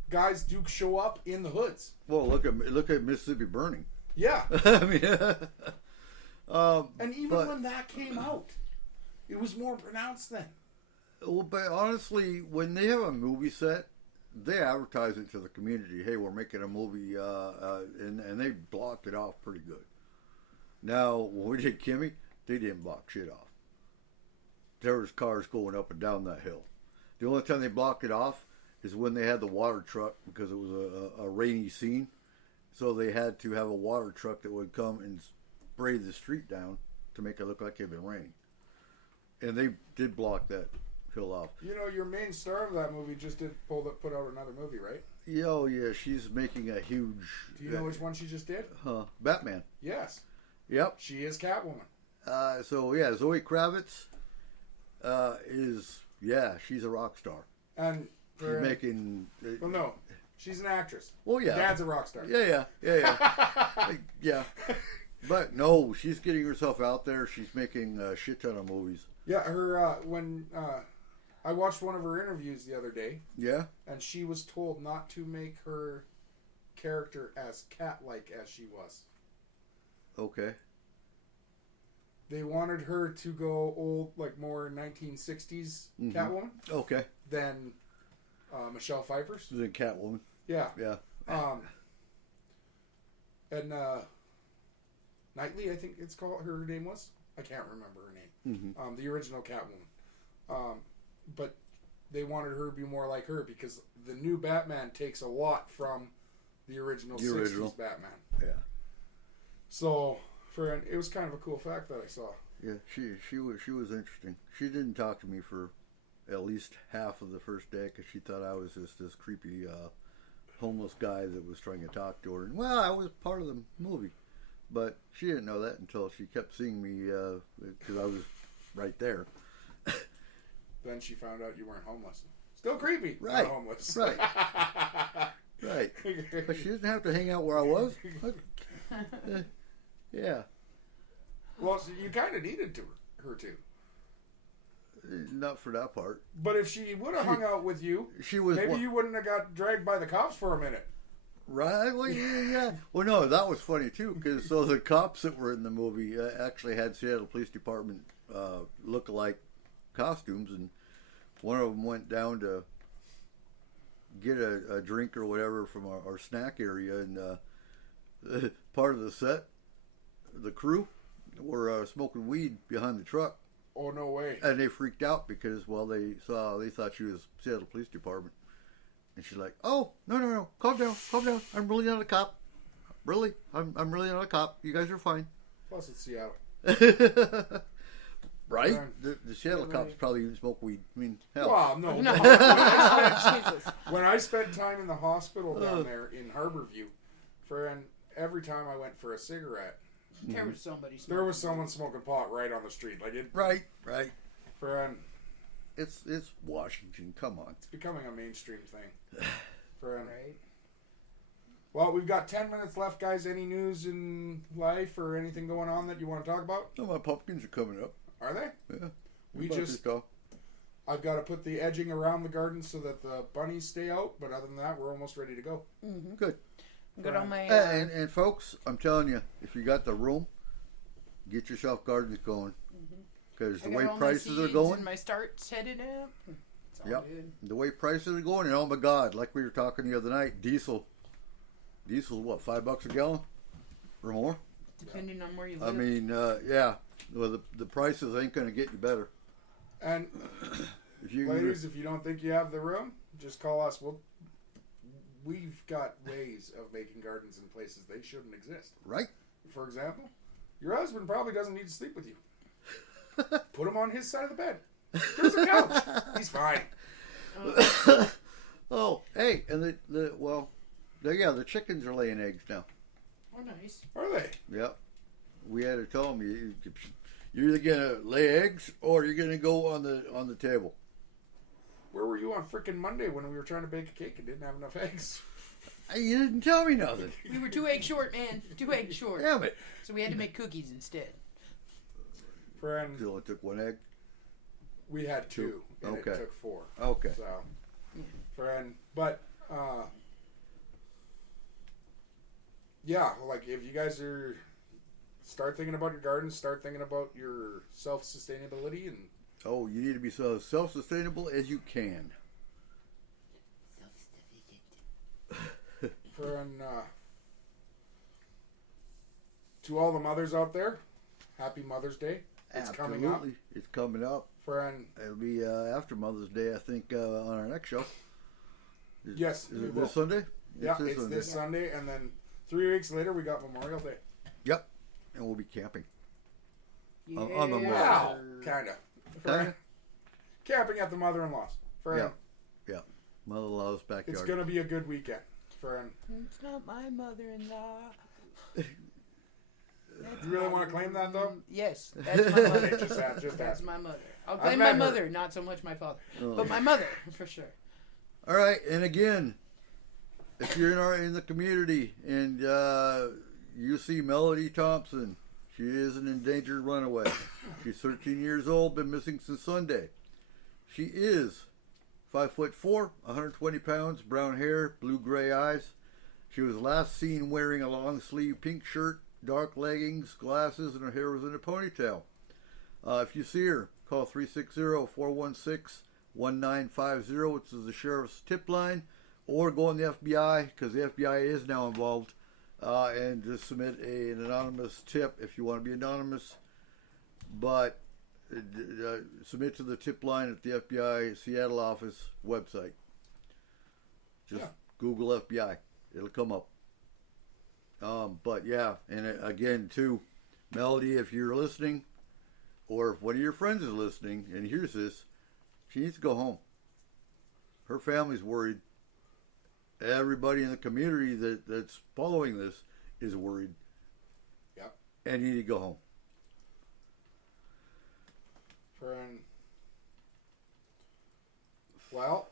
guys do show up in the hoods. Well, look at Mississippi Burning. Yeah. I mean, And even but- when that came out, it was more pronounced then. well, but honestly, when they have a movie set, they advertise it to the community. Hey, we're making a movie, and they blocked it off pretty good. Now, when we did Kimmy, they didn't block shit off. There was cars going up and down that hill. The only time they blocked it off is when they had the water truck because it was a rainy scene. So they had to have a water truck that would come and spray the street down to make it look like it had been raining. And they did block that hill off. You know, your main star of that movie just put out another movie, right? Yeah, oh yeah, she's making a huge. Do you know which one she just did? Batman. Yes. Yep. She is Catwoman. So yeah, Zoe Kravitz she's a rock star. And She's making. well, no, she's an actress. Well, yeah. Dad's a rock star. Yeah. Yeah. But no, she's getting herself out there. She's making a shit ton of movies. Yeah, her when I watched one of her interviews the other day, Yeah. and she was told not to make her character as cat-like as she was. Okay. They wanted her to go old, like more 1960s Catwoman Okay. than Michelle Pfeiffer's. She's in Catwoman. Yeah. Yeah. And Knightley, I think it's called. Her name was. I can't remember her name. Mm-hmm. The original Catwoman. But they wanted her to be more like her because the new Batman takes a lot from the original 60s Batman. Yeah. So it was kind of a cool fact that I saw. Yeah. She was interesting. She didn't talk to me for at least half of the first day because she thought I was just this creepy homeless guy that was trying to talk to her. And, well, I was part of the movie, but she didn't know that until she kept seeing me because I was right there. Then she found out you weren't homeless. Still creepy. Right. Not homeless. Right. Right. But she didn't have to hang out where I was. Yeah. Well, so you kind of needed her to. Not for that part. But if she would have hung out with you, She was maybe you wouldn't have got dragged by the cops for a minute. Right? Well, yeah. Well, no, that was funny too because so the cops that were in the movie actually had Seattle Police Department look-alike costumes, and one of them went down to get a drink or whatever from our snack area, and part of the set, the crew were smoking weed behind the truck. Oh, no way. And they freaked out because, well, they thought she was Seattle Police Department. And she's like, oh, no, calm down. I'm really not a cop. Really? I'm really not a cop. You guys are fine. Plus, it's Seattle. Right? Yeah. The Seattle cops probably even smoke weed. I mean, hell. Well, no. No. Jesus. When I spent time in the hospital down there in Harborview, every time I went for a cigarette, There was somebody. there was someone smoking pot right on the street. Like it, Right. friend, It's Washington. Come on. it's becoming a mainstream thing. Friend, Right. Well, we've got 10 minutes left, guys. Any news in life or anything going on that you want to talk about? Oh, my pumpkins are coming up. Are they? Yeah. We About just- this stuff. I've got to put the edging around the garden so that the bunnies stay out. But other than that, we're almost ready to go. Good. Good on my. And folks, I'm telling you, if you got the room, get yourself gardens going. Because I the got way all my prices are seeds going, and my starts headed up. It's all Yep. good. the way prices are going, and oh my God, like we were talking the other night, diesel, what, $5 a gallon or more? Depending on where you I live. mean, yeah. Well, the prices ain't going to get you better. And If you ladies, if you don't think you have the room, just call us. We've got ways of making gardens in places they shouldn't exist. right? For example, your husband probably doesn't need to sleep with you. Put him on his side of the bed. There's a couch. He's fine. Oh, hey, and the chickens are laying eggs now. Oh, nice. Are they? Yep. We had to tell them you're either gonna lay eggs or you're gonna go on the table. Where were you on frickin' Monday when we were trying to bake a cake and didn't have enough eggs? You didn't tell me nothing. We were 2 eggs short, man. 2 eggs short. Damn it! So we had to make cookies instead. Friend, You only took one egg. we had two, and Okay. it took 4. Okay. So, friend, but yeah, like if you guys are start thinking about your garden, start thinking about your self-sustainability, and Oh, you need to be so self-sustainable as you can. friend, to all the mothers out there, happy Mother's Day. It's Absolutely. coming up, It's coming up. friend. It'll be after Mother's Day, I think, on our next show. Yes, Is we it will. this Sunday? Yeah, it's this Sunday, and then 3 weeks later we got Memorial Day. Yep. And we'll be camping. Yeah. On the Wow, kinda. Friend, camping at the mother-in-law's. Friend, Yeah. Mother-in-law's backyard. it's gonna be a good weekend. Friend, It's not my mother-in-law. you really want to claim that though? Yes, that's my mother. Just That's ask. my mother. I'll I've claim met my her. mother, not so much my father, Oh. but my mother for sure. All right, and again, if you're in the community and you see Melody Thompson, she is an endangered runaway. She's 13 years old, been missing since Sunday. She is 5'4", 120 pounds, brown hair, blue-gray eyes. She was last seen wearing a long-sleeve pink shirt, dark leggings, glasses, and her hair was in a ponytail. If you see her, call 360-416-1950, which is the sheriff's tip line, or go on the FBI, because the FBI is now involved, and just submit an anonymous tip if you want to be anonymous. But submit to the tip line at the FBI Seattle office website. Just Yeah. Google FBI. It'll come up. But yeah, and again, too, Melody, if you're listening, or if one of your friends is listening and hears this, she needs to go home. Her family's worried. Everybody in the community that's following this is worried. Yep. And you need to go home. Friend. Well,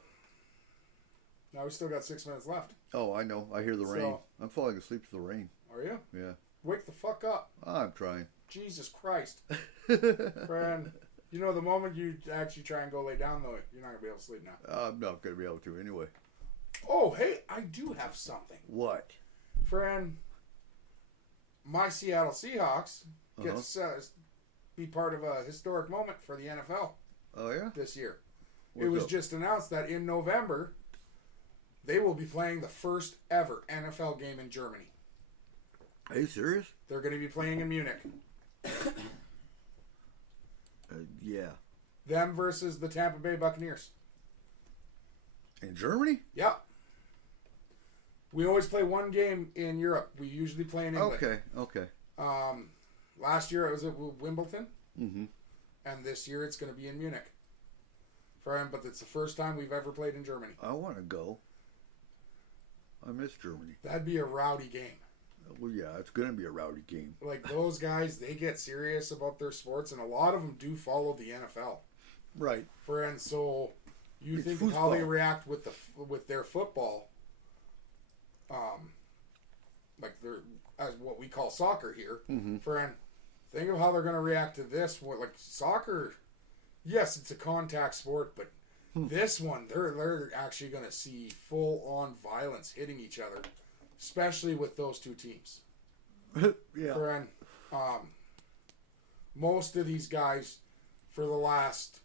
now we still got 6 minutes left. Oh, I know. I hear the rain. So- I'm falling asleep to the rain. Are you? Yeah. Wake the fuck up. I'm trying. Jesus Christ. Friend. You know, the moment you actually try and go lay down, though, you're not going to be able to sleep now. I'm not going to be able to anyway. Oh, hey, I do have something. What? Friend, my Seattle Seahawks get to be part of a historic moment for the NFL Oh, yeah? this year. What's It was up? just announced that in November, they will be playing the first ever NFL game in Germany. Are you serious? They're going to be playing in Munich. Yeah. Them versus the Tampa Bay Buccaneers. In Germany? Yep. We always play one game in Europe. We usually play in England. Okay. Last year it was at Wimbledon, Mm-hmm. and this year it's going to be in Munich. But it's the first time we've ever played in Germany. I want to go. I miss Germany. That'd be a rowdy game. Well, yeah, it's going to be a rowdy game. Like, those guys, they get serious about their sports, and a lot of them do follow the NFL. Right. So you It's think of how they foosball. react with their football. as what we call soccer here, friend. Think of how they're going to react to this. Like soccer, yes, it's a contact sport, but this one, they're actually going to see full-on violence hitting each other, especially with those two teams. Yeah. Friend, most of these guys, for the last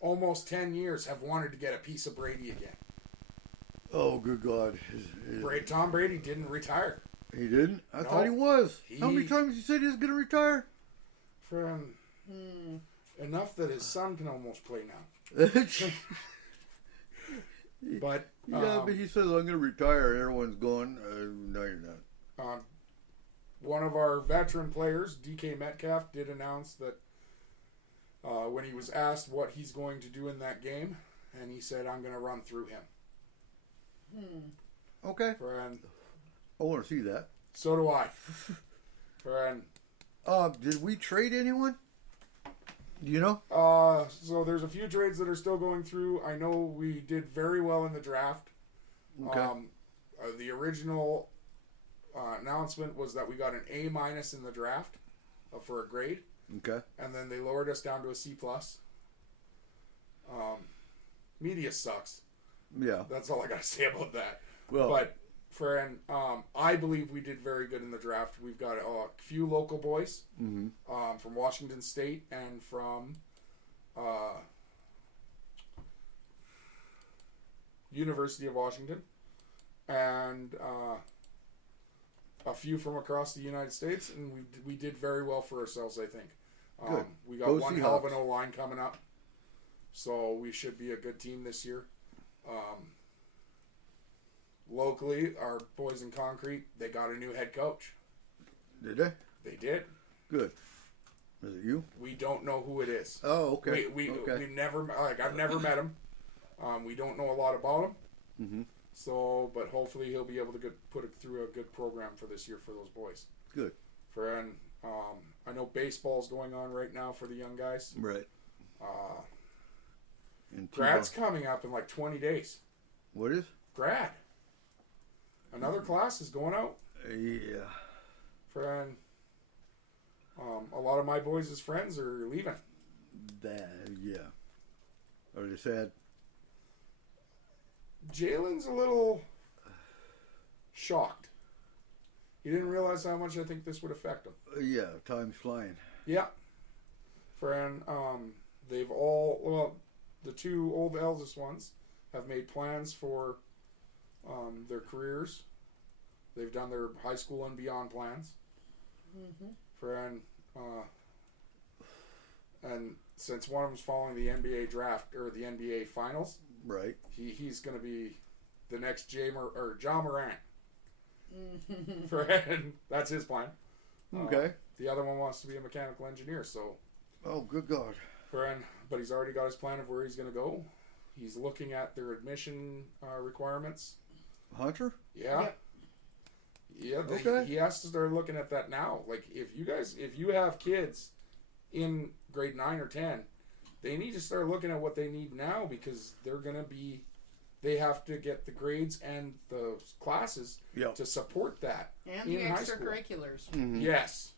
almost 10 years, have wanted to get a piece of Brady again. Oh, good God. Tom Brady didn't retire. He didn't? I No. thought he was. He- How many times he said he was going to retire? Friend, enough that his son can almost play now. But Yeah, but he says, I'm going to retire. Everyone's going, no, you're not. one of our veteran players, DK Metcalf, did announce that when he was asked what he's going to do in that game, and he said, I'm going to run through him. Okay. Friend, I want to see that. so do I. Friend. Did we trade anyone? Do you know? So there's a few trades that are still going through. I know we did very well in the draft. Okay. The original announcement was that we got an A- in the draft for a grade, Okay. and then they lowered us down to a C+. Media sucks. Yeah. That's all I got to say about that. Well, But, friend, I believe we did very good in the draft. We've got a few local boys from Washington State and from University of Washington, and a few from across the United States, and we did very well for ourselves, I think. Good. We got Go one hell of an Seahawks. O-line coming up, so we should be a good team this year. Locally, our boys in Concrete, they got a new head coach. did they? They did. Good. Is it you? We don't know who it is. Oh, okay. We've okay. never, I've never met him. We don't know a lot about him. Mhm. So, but hopefully he'll be able to put it through a good program for this year for those boys. Good. And I know baseball's going on right now for the young guys. Right. And Grad's coming up in like 20 days. What is? Grad. Another class is going out. Yeah. Friend. A lot of my boys' friends are leaving. That, yeah. Are they sad? Jalen's a little shocked. He didn't realize how much I think this would affect him. Yeah, time's flying. Yeah. Friend, they've all, well, the two old eldest ones have made plans for their careers. They've done their high school and beyond plans. Friend, and since one of them's following the NBA draft or the NBA finals, Right. he's going to be the next John Morant. Friend, that's his plan. Okay. The other one wants to be a mechanical engineer, so Oh, good God. friend, but he's already got his plan of where he's going to go. He's looking at their admission requirements. Hunter? Yeah. Yep. Yeah, Okay. he has to start looking at that now. Like, if you have kids in grade 9 or 10, they need to start looking at what they need now, because they have to get the grades and the classes Yep. to support that And the in high school. extracurriculars. Yes.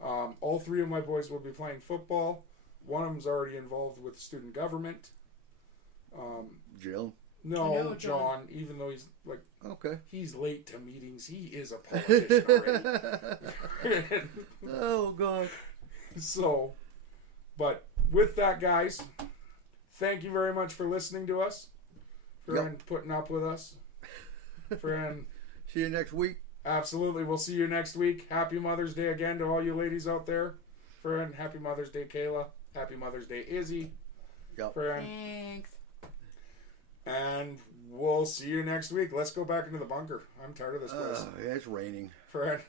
All three of my boys will be playing football. One of them's already involved with student government. Jill? No, No, John, John. even though Okay. he's late to meetings, he is a politician already. Oh, God. So, but with that, guys, thank you very much for listening to us, for putting up with us. Friend, See you next week. absolutely. We'll see you next week. Happy Mother's Day again to all you ladies out there. Friend, happy Mother's Day, Kayla. Happy Mother's Day, Izzy. Yep. Friend. Thanks. And we'll see you next week. Let's go back into the bunker. I'm tired of this place. Yeah, it's raining. Friend.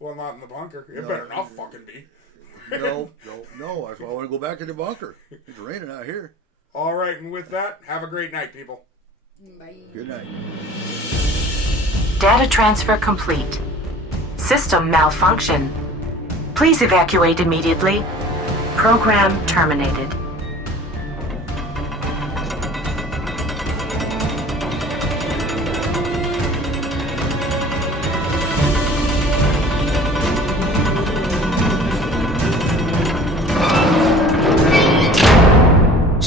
Well, not in the bunker. It No. better not fucking be. No. That's why I want to go back to the bunker. It's raining out here. All right, and with that, have a great night, people. Bye. Good night. Data transfer complete. System malfunction. Please evacuate immediately. Program terminated.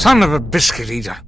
son of a biscuit eater.